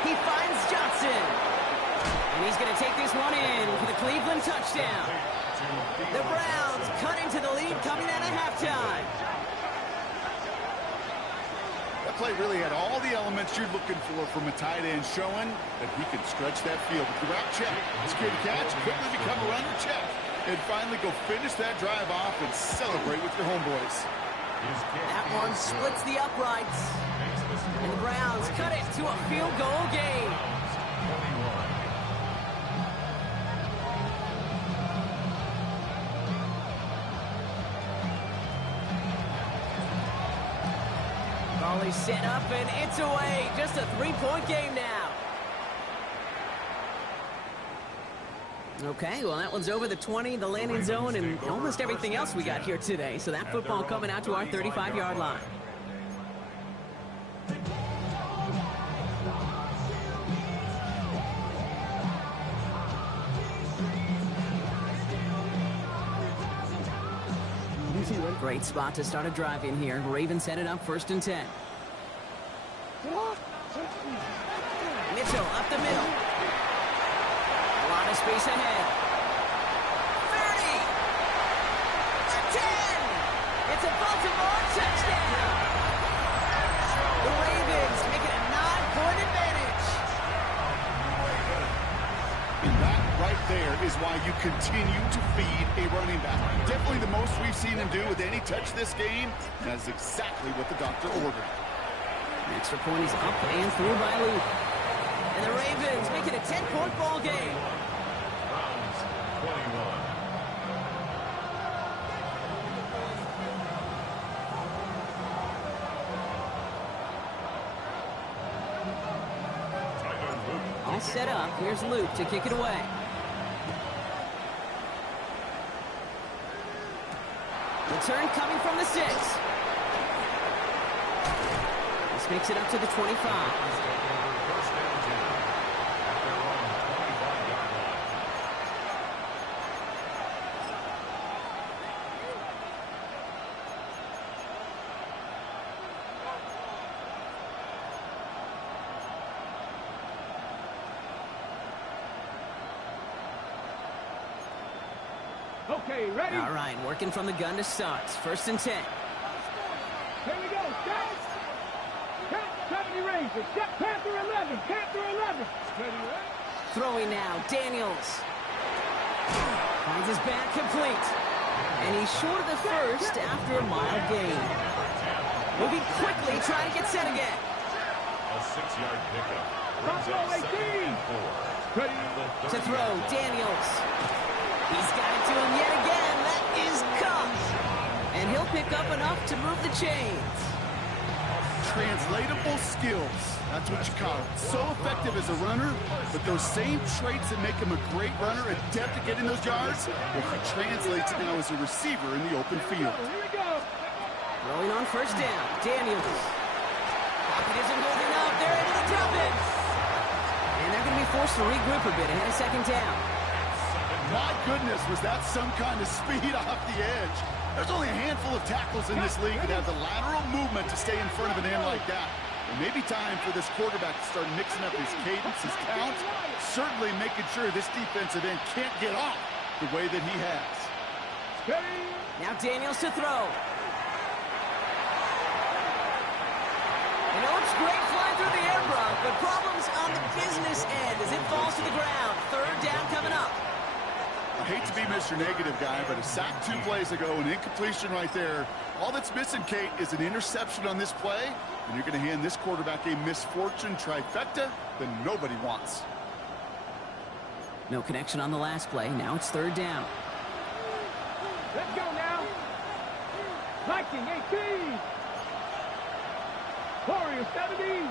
He finds Johnson. And he's going to take this one in for the Cleveland touchdown. The Browns cut into the lead coming out of halftime. That play really had all the elements you're looking for from a tight end, showing that he can stretch that field with the route check, security catch, quickly become a runner check, and finally go finish that drive off and celebrate with your homeboys. That one splits the uprights. And the Browns cut it to a field goal game. Ball is set up and it's away. Just a 3-point game now. Okay, well, that one's over the 20, the landing zone, and almost everything else we got here today. So that football coming out to our 35-yard line. Great spot to start a drive in here. Ravens set it up 1st and 10. Mitchell up the middle. A lot of space ahead. 30. A 10. It's a Baltimore touchdown. The Ravens make it a 9-point advantage. And that right there is why you continue to feed a running back. Definitely the most we've seen him do with any touch this game. And that's exactly what the doctor ordered. The extra point is up and through by Luke. And the Ravens make it a 10-point ball game. Browns 21. All set up. Here's Luke to kick it away. Return coming from the 6. This makes it up to the 25. Okay, ready? All right, working from the gun to start. 1st and 10. Here we go. Count. Count 70 Rangers. Panther 11. Panther 11. Ready, ready? Throwing now, Daniels. Finds his back complete. And he's short of the first after a mild gain. Moving quickly, trying to get set again. A 6-yard pickup. Brings up 2nd and 4. Ready? To throw, Daniels. He's got it to him yet again. That is caught. And he'll pick up enough to move the chains. Translatable skills. That's what you call it. So effective as a runner, but those same traits that make him a great runner, adept at getting those yards, well, he translates it now as a receiver in the open field. Here we go. Rolling on 1st down, Daniels. Pocket isn't good enough. They're able to drop it. And they're going to be forced to regroup a bit ahead of 2nd down. My goodness, was that some kind of speed off the edge. There's only a handful of tackles in this league that have the lateral movement to stay in front of an end like that. It may be time for this quarterback to start mixing up his cadence, his count, certainly making sure this defensive end can't get off the way that he has. Now Daniels to throw. You know, it's great flying through the air, Brock, but problems on the business end as it falls to the ground. 3rd down coming up. I hate to be Mr. Negative guy, but a sack 2 plays ago, an incompletion right there. All that's missing, Kate, is an interception on this play, and you're going to hand this quarterback a misfortune trifecta that nobody wants. No connection on the last play. Now it's 3rd down. Let's go now. Viking 18. Warrior 70.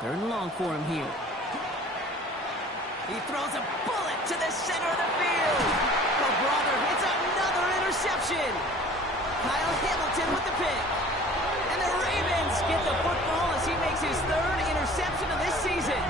3rd and long for him here. He throws a bullet to the center of the field. Oh, brother, it's another interception. Kyle Hamilton with the pick. And the Ravens get the football as he makes his 3rd interception of this season.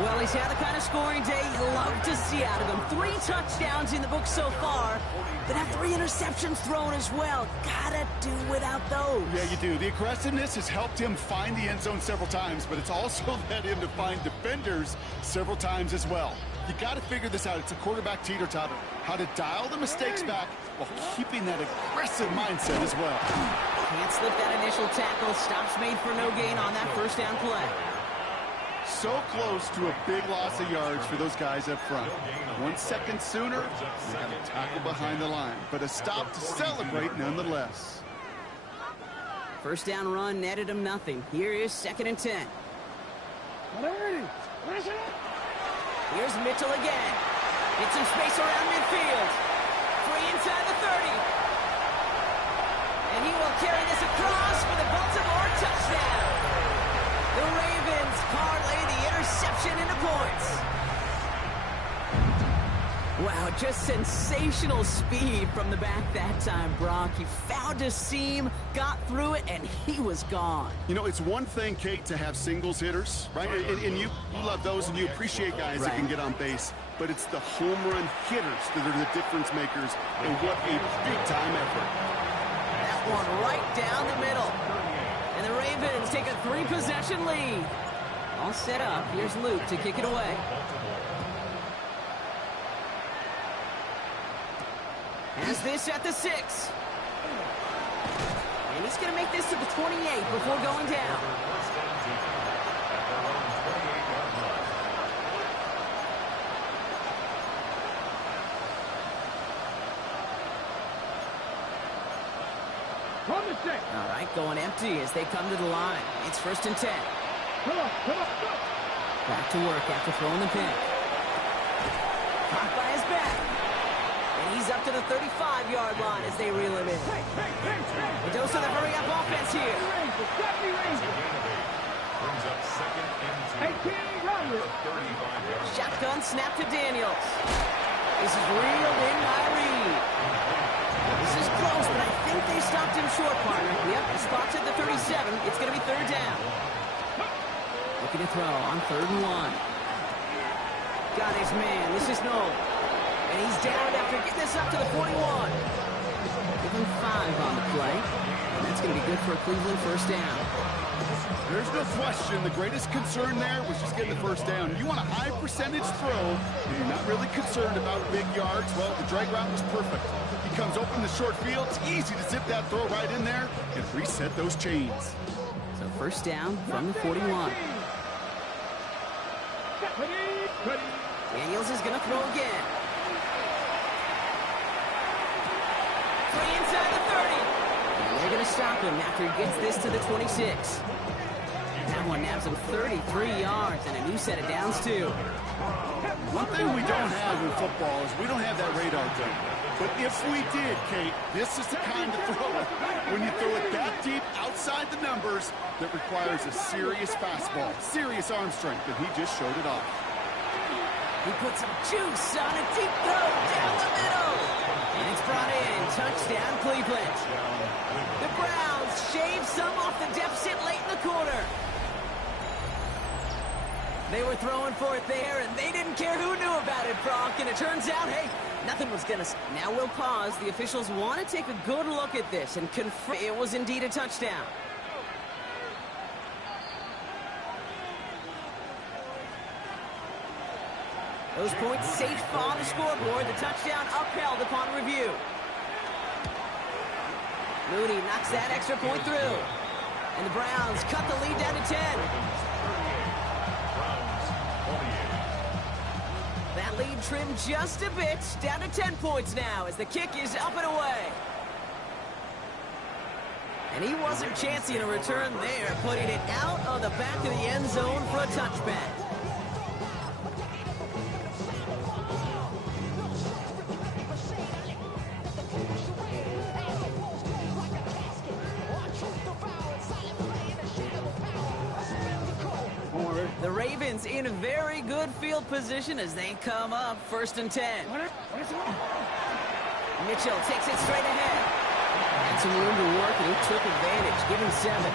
Well, he's had the kind of scoring day you love to see out of him. 3 touchdowns in the book so far, but have 3 interceptions thrown as well. Gotta do without those. Yeah, you do. The aggressiveness has helped him find the end zone several times, but it's also led him to find defenders several times as well. You got to figure this out. It's a quarterback teeter-totter. How to dial the mistakes back while keeping that aggressive mindset as well. Can't slip that initial tackle. Stops made for no gain on that 1st down play. So close to a big loss of yards for those guys up front. 1 second sooner, they have a tackle behind the line, but a stop to celebrate nonetheless. 1st down run netted him nothing. Here is 2nd and 10. Here's Mitchell again. Get some space around midfield. Free inside the 30. And he will carry this across for the Baltimore touchdown. The Ravens parlay the interception into points. Wow, just sensational speed from the back that time, Brock. He found a seam, got through it, and he was gone. You know, it's one thing, Kate, to have singles hitters, right? And you love those, and you appreciate guys that can get on base. But it's the home run hitters that are the difference makers, and what a big-time effort. That one right down the middle. And the Ravens take a 3-possession lead. All set up. Here's Luke to kick it away. Has this at the 6. And he's going to make this to the 28 before going down. All right, going empty as they come to the line. It's 1st and 10. Come on. Back to work after throwing the pick. Caught by his back. And he's up to the 35-yard line as they reel him in. A dose of the hurry-up offense here. Brings up 2nd and 10. Shotgun snap to Daniels. This is reeled in by Reed. This is close, but I think they stopped him short, partner. Yep, the spot's at the 37. It's going to be 3rd down. Looking to throw on 3rd and 1. Got his man. This is Noel. And he's down after getting this up to the 41. Give him 5 on the play. And that's going to be good for a Cleveland 1st down. There's no question the greatest concern there was just getting the first down. You want a high percentage throw, and you're not really concerned about big yards. Well, the drag route was perfect. He comes open the short field. It's easy to zip that throw right in there and reset those chains. So first down from the 41. Daniels is going to throw again. Three inside the 30. And they're going to stop him after he gets this to the 26. That one nabs him 33 yards and a new set of downs, too. One thing we don't have in football is we don't have that radar gun. But if we did, Kate, this is the kind of throw, when you throw it that deep outside the numbers, that requires a serious fastball, serious arm strength, and he just showed it off. He put some juice on a deep throw down the middle. And it's brought in. Touchdown, Cleveland. The Browns shave some off the deficit late in the quarter. They were throwing for it there, and they didn't care who knew about it, Brock. And it turns out, hey, nothing was going to... Now we'll pause. The officials want to take a good look at this and confirm it was indeed a touchdown. Those points safe on the scoreboard. The touchdown upheld upon review. Mooney knocks that extra point through. And the Browns cut the lead down to 10. That lead trimmed just a bit, down to 10 points now as the kick is up and away. And he wasn't chancing a return there, putting it out on the back of the end zone for a touchback. The Ravens in a very good field position as they come up 1st and 10. Mitchell takes it straight ahead. Had some room to work and he took advantage. Give him 7.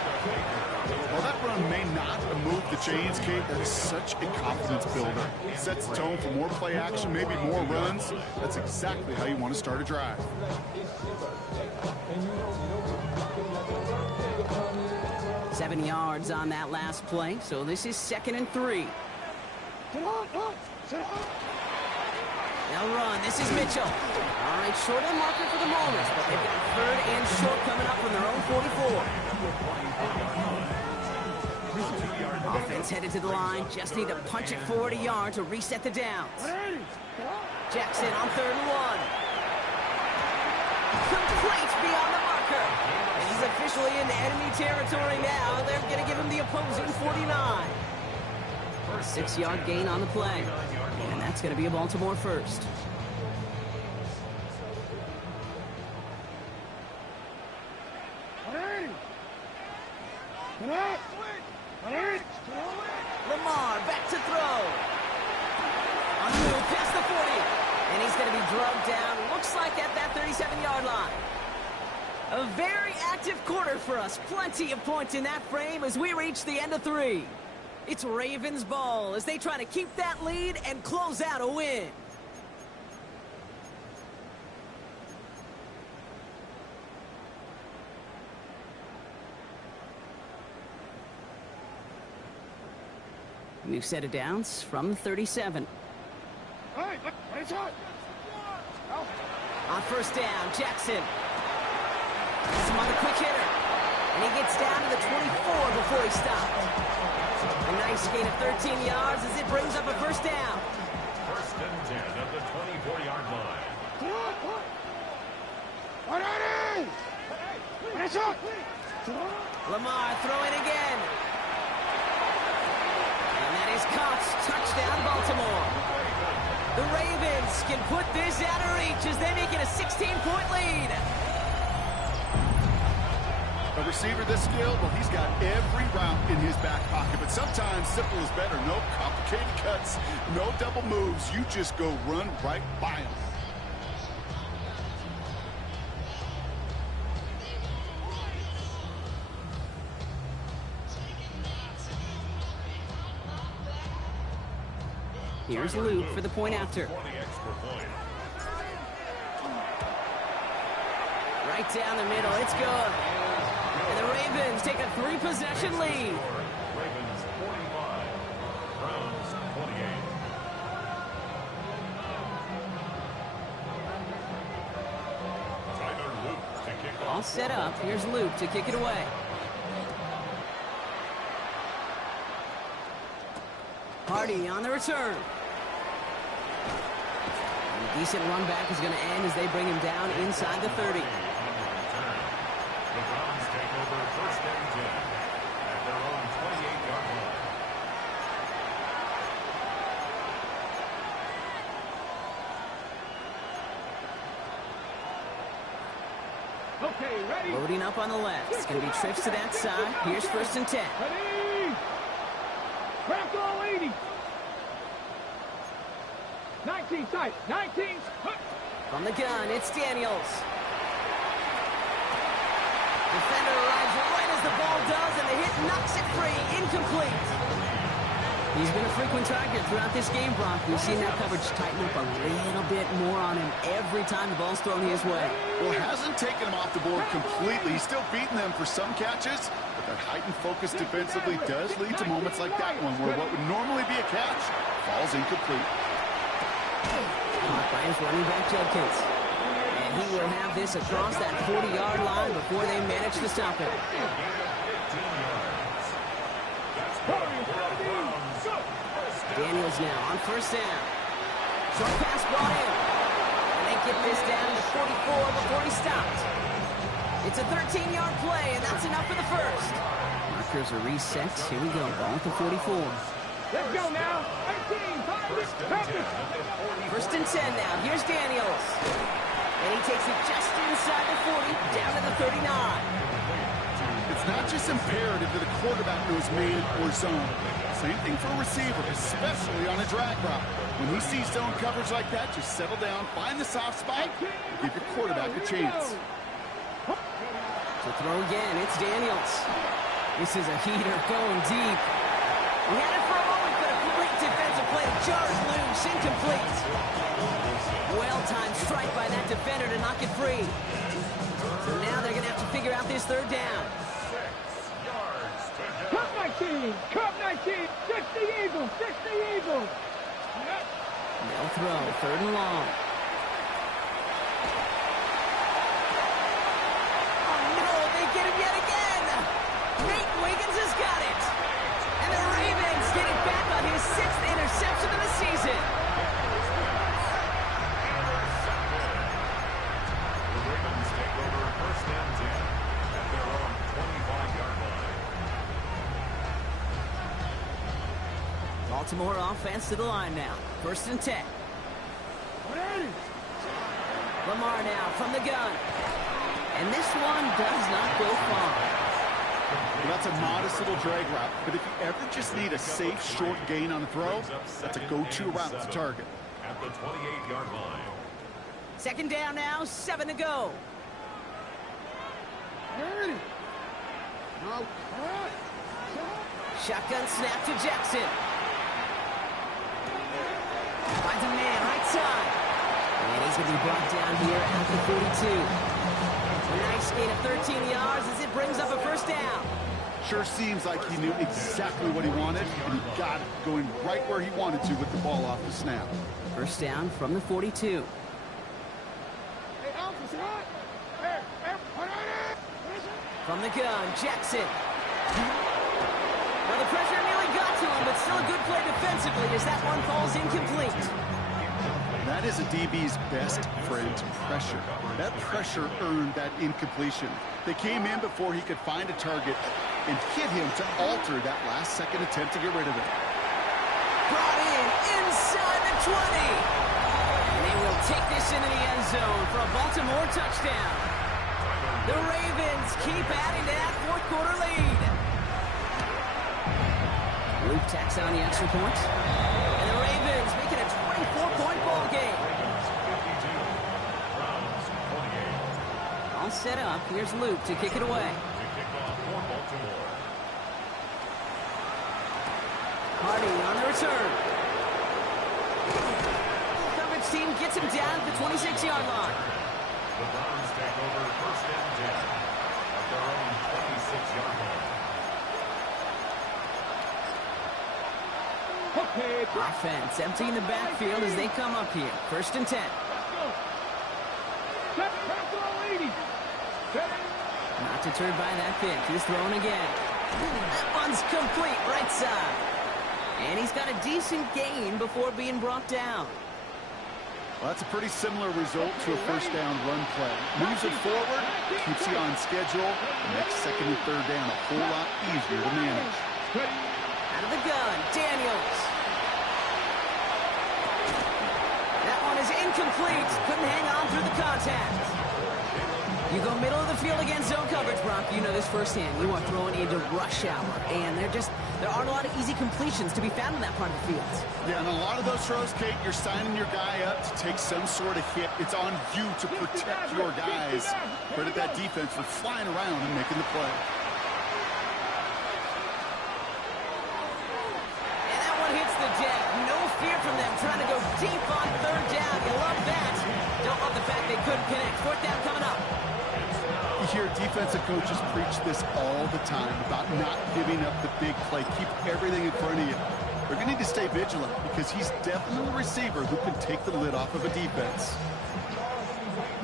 Well, that run may not have moved the chains, Kate. That is such a confidence builder. It sets the tone for more play action, maybe more runs. That's exactly how you want to start a drive. Seven yards on that last play, so this is 2nd and 3. They'll run. This is Mitchell. All right, short of the marker for the moment, but they've got 3rd and short coming up from their own 44. Offense headed to the line. Just need to punch it forward a yard to reset the downs. Jackson on 3rd and 1. Complete beyond the marker. And he's officially into enemy territory now. They're going to give him the opposing 49. A 6-yard gain on the play. And that's going to be a Baltimore first. Lamar back to throw. On the move past the 40. And he's going to be drugged down. Looks like at that 37-yard line. A very active quarter for us. Plenty of points in that frame as we reach the end of 3. It's Ravens ball as they try to keep that lead and close out a win. New set of downs from 37. On 1st down, Jackson. Some on the quick hitter. And he gets down to the 24 before he stopped. A nice gain of 13 yards as it brings up a 1st down. 1st and 10 at the 24-yard line. Lamar throwing again. And that is caught. Touchdown, Baltimore. The Ravens can put this out of reach as they make it a 16-point lead. A receiver this skilled, well, he's got every route in his back pocket. But sometimes simple is better. No complicated cuts, no double moves. You just go run right by him. Here's Luke for the point after. Right down the middle. It's good. And the Ravens take a 3-possession lead. Ravens 45, Browns 28. Tyler Luke to kick off. All set up. Here's Luke to kick it away. Hardy on the return. And a decent run back is going to end as they bring him down inside the 30. The Browns take over first and 10 at their own 28-yard line. Okay, ready? Loading up on the left. It's going to be trips to that side. Here's first and 10. Ready? Crack all 80. 19 tight. 19. From the gun, it's Daniels. Defender arrives right as the ball does, and the hit knocks it free. Incomplete. He's been a frequent target throughout this game, Brock. We've seen that coverage tighten up a little bit more on him every time the ball's thrown his way. Well, it hasn't taken him off the board completely. He's still beating them for some catches, but that heightened focus defensively does lead to moments like that one where what would normally be a catch falls incomplete. Caught by his running back, Judkins. And he will have this across that 40-yard line before they manage to stop it. Daniels now on first down. Short pass brought in. And they get this down to 44 before he stopped. It's a 13-yard play, and that's enough for the first. Markers are reset. Here we go. Ball at the 44. Let's go now. 18. First and 10 now. Here's Daniels. And he takes it just inside the 40, down to the 39. It's not just imperative that a quarterback knows man or zone. Same thing for a receiver, especially on a drag route. When he sees zone coverage like that, just settle down, find the soft spot, and give your quarterback a chance. To throw again, it's Daniels. This is a heater going deep. He had it for a moment, but a complete defensive play to Jarrett loose, incomplete. Well-timed strike by that defender to knock it free. So now they're going to have to figure out this third down. Cup 19. Cup 19. 60 Eagles. 60 Eagles. They'll throw, third and long. Oh, no, they get him yet again. Nate Wiggins has got it. And the Ravens get it back on his 6th interception of the season. The Ravens take over first and 10 at their own 25-yard line. Baltimore offense to the line now. First and 10. Lamar now from the gun. And this one does not go far. Well, that's a modest little drag route, but if you ever just need a safe, short gain on a throw, that's a go-to route to target. At the 28-yard line. Second down now, 7 to go. Shotgun snap to Jackson. Finds a man right side. And he's going to be brought down here at the 42. A nice gain of 13 yards as it brings up a first down. Sure seems like he knew exactly what he wanted, and he got it going right where he wanted to with the ball off the snap. First down from the 42. From the gun, Jackson. Well, the pressure nearly got to him, but still a good play defensively as that one falls incomplete. That is a DB's best friend, pressure. That pressure earned that incompletion. They came in before he could find a target and hit him to alter that last-second attempt to get rid of it. Brought in inside the 20. And they will take this into the end zone for a Baltimore touchdown. The Ravens keep adding to that fourth quarter lead. Luke tacks on the extra point. And the Ravens make it a 24-point ball game. All set up. Here's Luke to kick it away. Hardy on the return. Coverage team gets him down at the 26-yard line. The Browns take over first and 10 at their own 26-yard line. Offense emptying the backfield as they come up here. 1st and 10. Not deterred by that pick. He's throwing again. That one's complete, right side. And he's got a decent gain before being brought down. Well, that's a pretty similar result to a 1st down run play. Moves it forward, keeps you on schedule, and makes 2nd and 3rd down a whole lot easier to manage. Out of the gun, Daniels. That one is incomplete. Couldn't hang on through the contact. You go middle of the field against zone coverage, Brock. You know this firsthand. You are throwing into rush hour, and there aren't a lot of easy completions to be found in that part of the field. Yeah, and a lot of those throws, Kate, you're signing your guy up to take some sort of hit. It's on you to protect your guys. Credit that defense for flying around and making the play. And that one hits the deck. No fear from them trying to go deep on 3rd down. You love that. Don't love the fact they couldn't connect. 4th down coming up. You hear defensive coaches preach this all the time about not giving up the big play. Keep everything in front of you. They're going to need to stay vigilant because he's definitely a receiver who can take the lid off of a defense.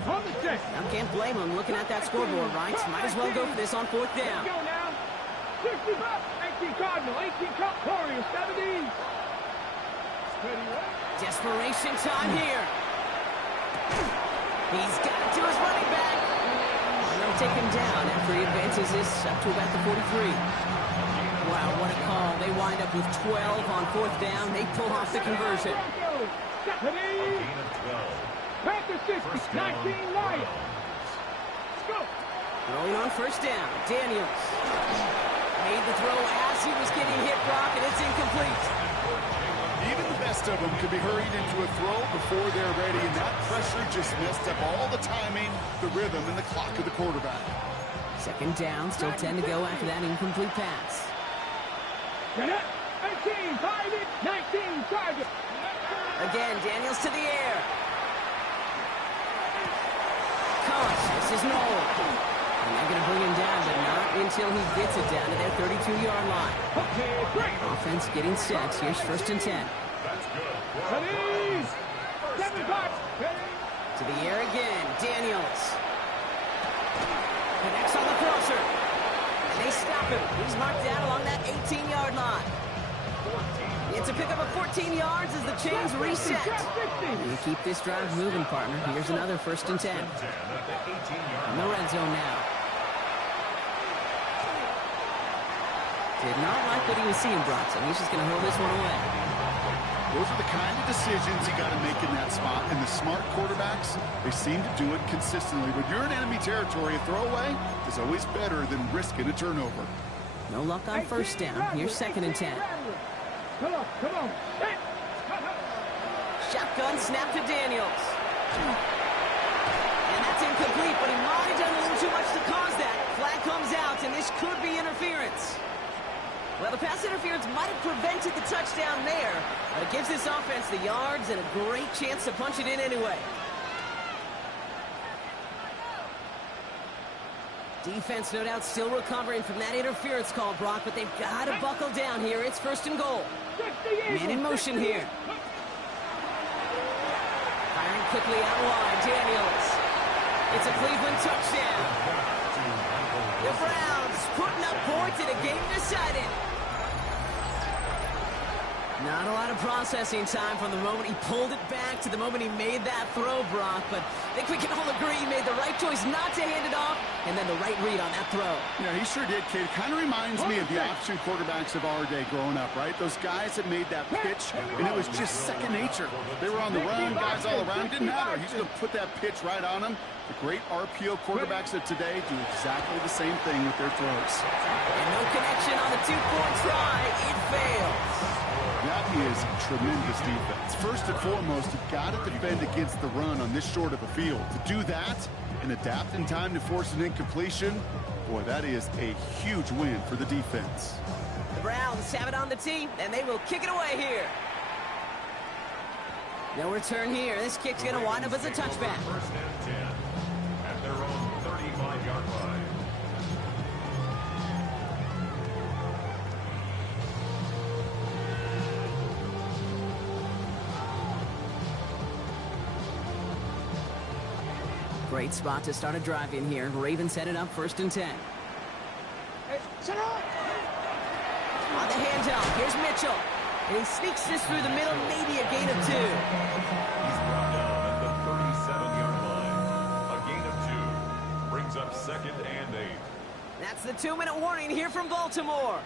I can't blame him looking at that scoreboard, right? Might as well go for this on 4th down. 18 Cardinal, 18 Cup Warriors, 70. Desperation time here. He's got it to his running back. They'll take him down after he advances this up to about the 43. Wow, what a call. They wind up with 12 on 4th down. They pull off the conversion. Panther 60, 19 Lions. Throwing on 1st down. Daniels made the throw as he was getting hit, Brock, and it's incomplete. Even the best of them could be hurried into a throw before they're ready, and that pressure just messed up all the timing, the rhythm, and the clock of the quarterback. 2nd down, still 10 to go after that incomplete pass. 18, target, 19, target. Again, Daniels to the air. This is Noel. And they're going to bring him down, but not until he gets it down to their 32-yard line. Offense getting set. Here's 1st and 10. To the air again. Daniels. Connects on the crosser. And they stop him. He's marked down along that 18-yard line. It's a pickup of 14 yards as the chains reset. You keep this drive moving, partner. Here's another 1st and 10. In the red zone now. Did not like what he was seeing, Bronson. He's just going to hold this one away. Those are the kind of decisions you got to make in that spot. And the smart quarterbacks, they seem to do it consistently. When you're in enemy territory, a throwaway is always better than risking a turnover. No luck on 1st down. Here's 2nd and 10. Come on. Shotgun snap to Daniels. And that's incomplete, but he might have done a little too much to cause that. Flag comes out, and this could be interference. Well, the pass interference might have prevented the touchdown there, but it gives this offense the yards and a great chance to punch it in anyway. Defense, no doubt, still recovering from that interference call, Brock, but they've got to buckle down here. It's 1st and goal. Man in motion here. Firing quickly out wide, Daniels. It's a Cleveland touchdown. The Browns putting up points in a game decided. Not a lot of processing time from the moment he pulled it back to the moment he made that throw, Brock. But I think we can all agree he made the right choice not to hand it off, and then the right read on that throw. Yeah, he sure did, kid. Kind of reminds me of the option quarterbacks of our day growing up, right? Those guys that made that pitch, and it was just second nature. They were on the run, guys all around. Didn't matter. He's going to put that pitch right on them. The great RPO quarterbacks of today do exactly the same thing with their throws. And no connection on the 2-point try. It fails. That is tremendous defense. First and foremost, you've got to defend against the run on this short of a field. To do that and adapt in time to force an incompletion, boy, that is a huge win for the defense. The Browns have it on the tee, and they will kick it away here. No return here. This kick's going to wind up as a touchback. 1st and 10 at their own 35-yard line. Great spot to start a drive in here. Ravens set it up 1st and 10. Hey, set up! On the handoff, here's Mitchell. And he sneaks this through the middle, maybe a gain of 2. He's brought down at the 37-yard line. A gain of 2 brings up 2nd and 8. That's the 2-minute warning here from Baltimore.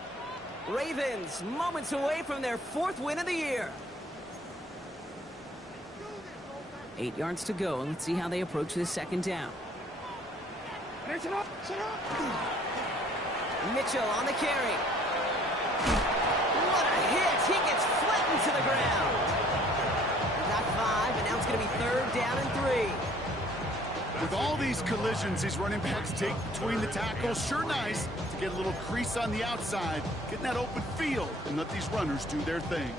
Ravens moments away from their 4th win of the year. 8 yards to go. Let's see how they approach this 2nd down. Set up! Set up! Mitchell on the carry. What a hit! He gets flattened to the ground. He got 5, and now it's going to be 3rd down and 3. With all these collisions, these running backs take between the tackles. Sure nice to get a little crease on the outside, get in that open field, and let these runners do their thing.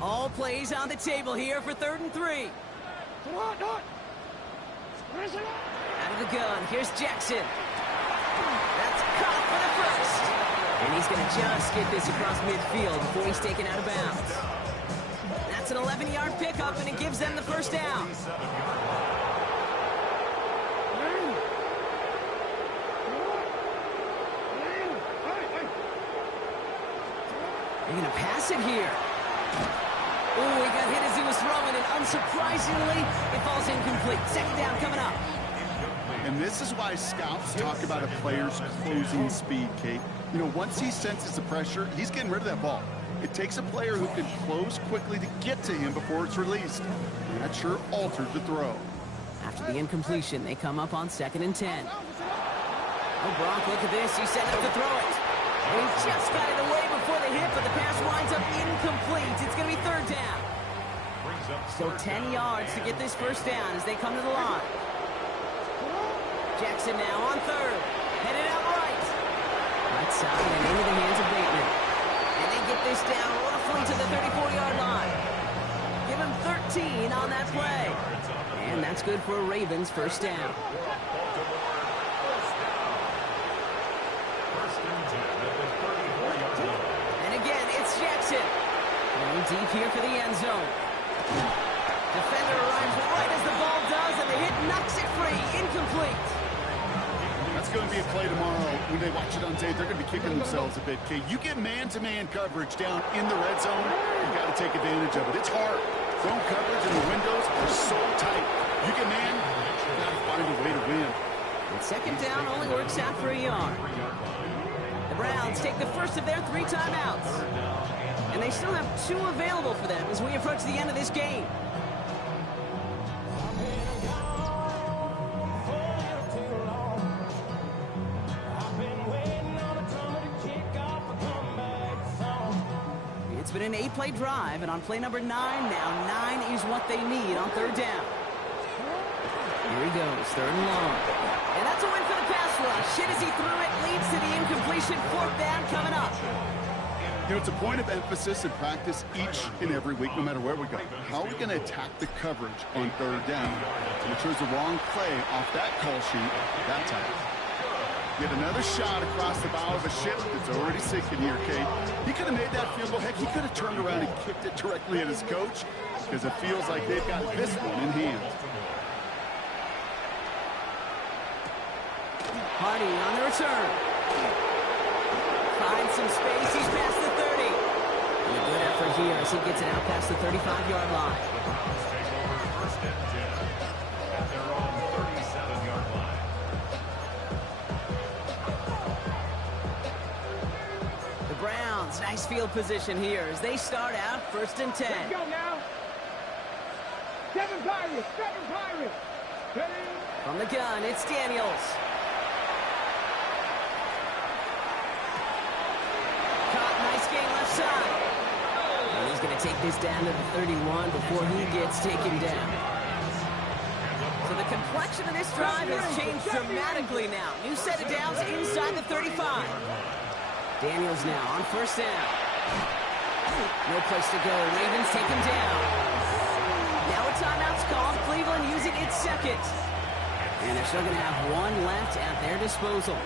All plays on the table here for 3rd and 3. Out of the gun, here's Jackson. That's caught for the 1st. And he's going to just get this across midfield before he's taken out of bounds. That's an 11-yard pickup, and it gives them the 1st down. They're going to pass it here. Oh, he got hit as he was throwing it. Unsurprisingly, it falls incomplete. 2nd down coming up. And this is why scouts talk about a player's closing speed, Kate. You know, once he senses the pressure, he's getting rid of that ball. It takes a player who can close quickly to get to him before it's released. And that sure altered the throw. After the incompletion, they come up on 2nd and 10. Oh, Brock, look at this. He's set up to throw it. And he just got it away before the hit, but the pass winds up incomplete. It's going to be 3rd down. So 10 yards to get this 1st down as they come to the line. Jackson now on 3rd. Headed out right. Right side and into the hands of Bateman. And they get this down roughly to the 34-yard line. Give him 13 on that play. And that's good for a Ravens 1st down. And again, it's Jackson. Going deep here for the end zone. Defender arrives right as the ball does, and the hit knocks it free. Incomplete. That's going to be a play tomorrow. When they watch it on tape, they're going to be kicking themselves a bit, Kate. You get man-to-man coverage down in the red zone, you got to take advantage of it. It's hard. Zone coverage and the windows are so tight. You get man, you got to find a way to win. And 2nd down only works out for a yard. The Browns take the first of their 3 timeouts. And they still have 2 available for them as we approach the end of this game. It's been an 8-play drive, and on play number 9 now, 9 is what they need on 3rd down. Here he goes, 3rd and long. And that's a win for the pass rush. Hit as he threw it, leads to the incompletion. 4th down coming up. You know, it's a point of emphasis in practice each and every week, no matter where we go. How are we going to attack the coverage on 3rd down? And it chose the wrong play off that call sheet that time. Get another shot across the bow of a ship that's already sinking here, Kate. He could have made that field goal. Heck, he could have turned around and kicked it directly at his coach because it feels like they've got this one in hand. Hardy on the return. Finds some space. He's past the 30. And a good effort here as he gets it out past the 35-yard line. The Browns, nice field position here as they start out 1st and 10. Let's go now. 7 Pirates. 7 Pirates. From the gun, it's Daniels. Nice game left side. And he's going to take this down to the 31 before he gets taken down. So the complexion of this drive has changed dramatically now. New set of downs inside the 35. Daniels now on 1st down. No place to go. Ravens take him down. Now a timeout's called. Cleveland using its 2nd. And they're still going to have 1 left at their disposal.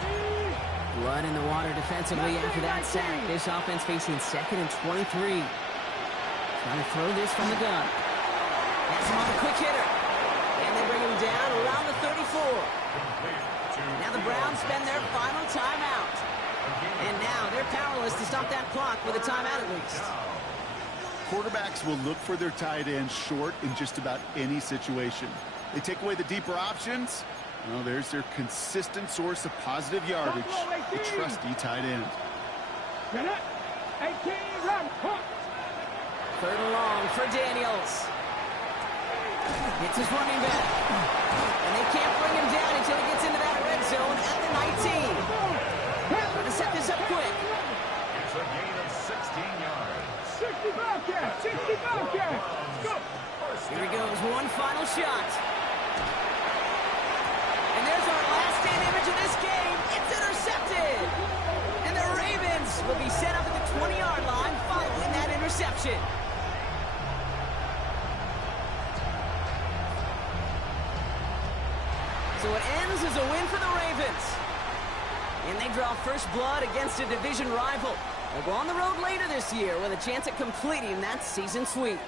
Blood in the water defensively after that sack. This offense facing 2nd and 23. Trying to throw this from the gun. That's him on a quick hitter. And they bring him down around the 34. Now the Browns spend their final timeout. And now they're powerless to stop that clock with a timeout at least. Quarterbacks will look for their tight end short in just about any situation. They take away the deeper options. Well, there's their consistent source of positive yardage, the trusty tight end. 18, run, hook. 3rd and long for Daniels. It's his running back. And they can't bring him down until he gets into that red zone at the 19. Trying to set this up quick. It's a gain of 16 yards. 65 catch, 65 catch. Go. Here he goes, one final shot. And there's our last stand image of this game. It's intercepted. And the Ravens will be set up at the 20-yard line following that interception. So it ends as a win for the Ravens. And they draw first blood against a division rival. They'll go on the road later this year with a chance at completing that season sweep.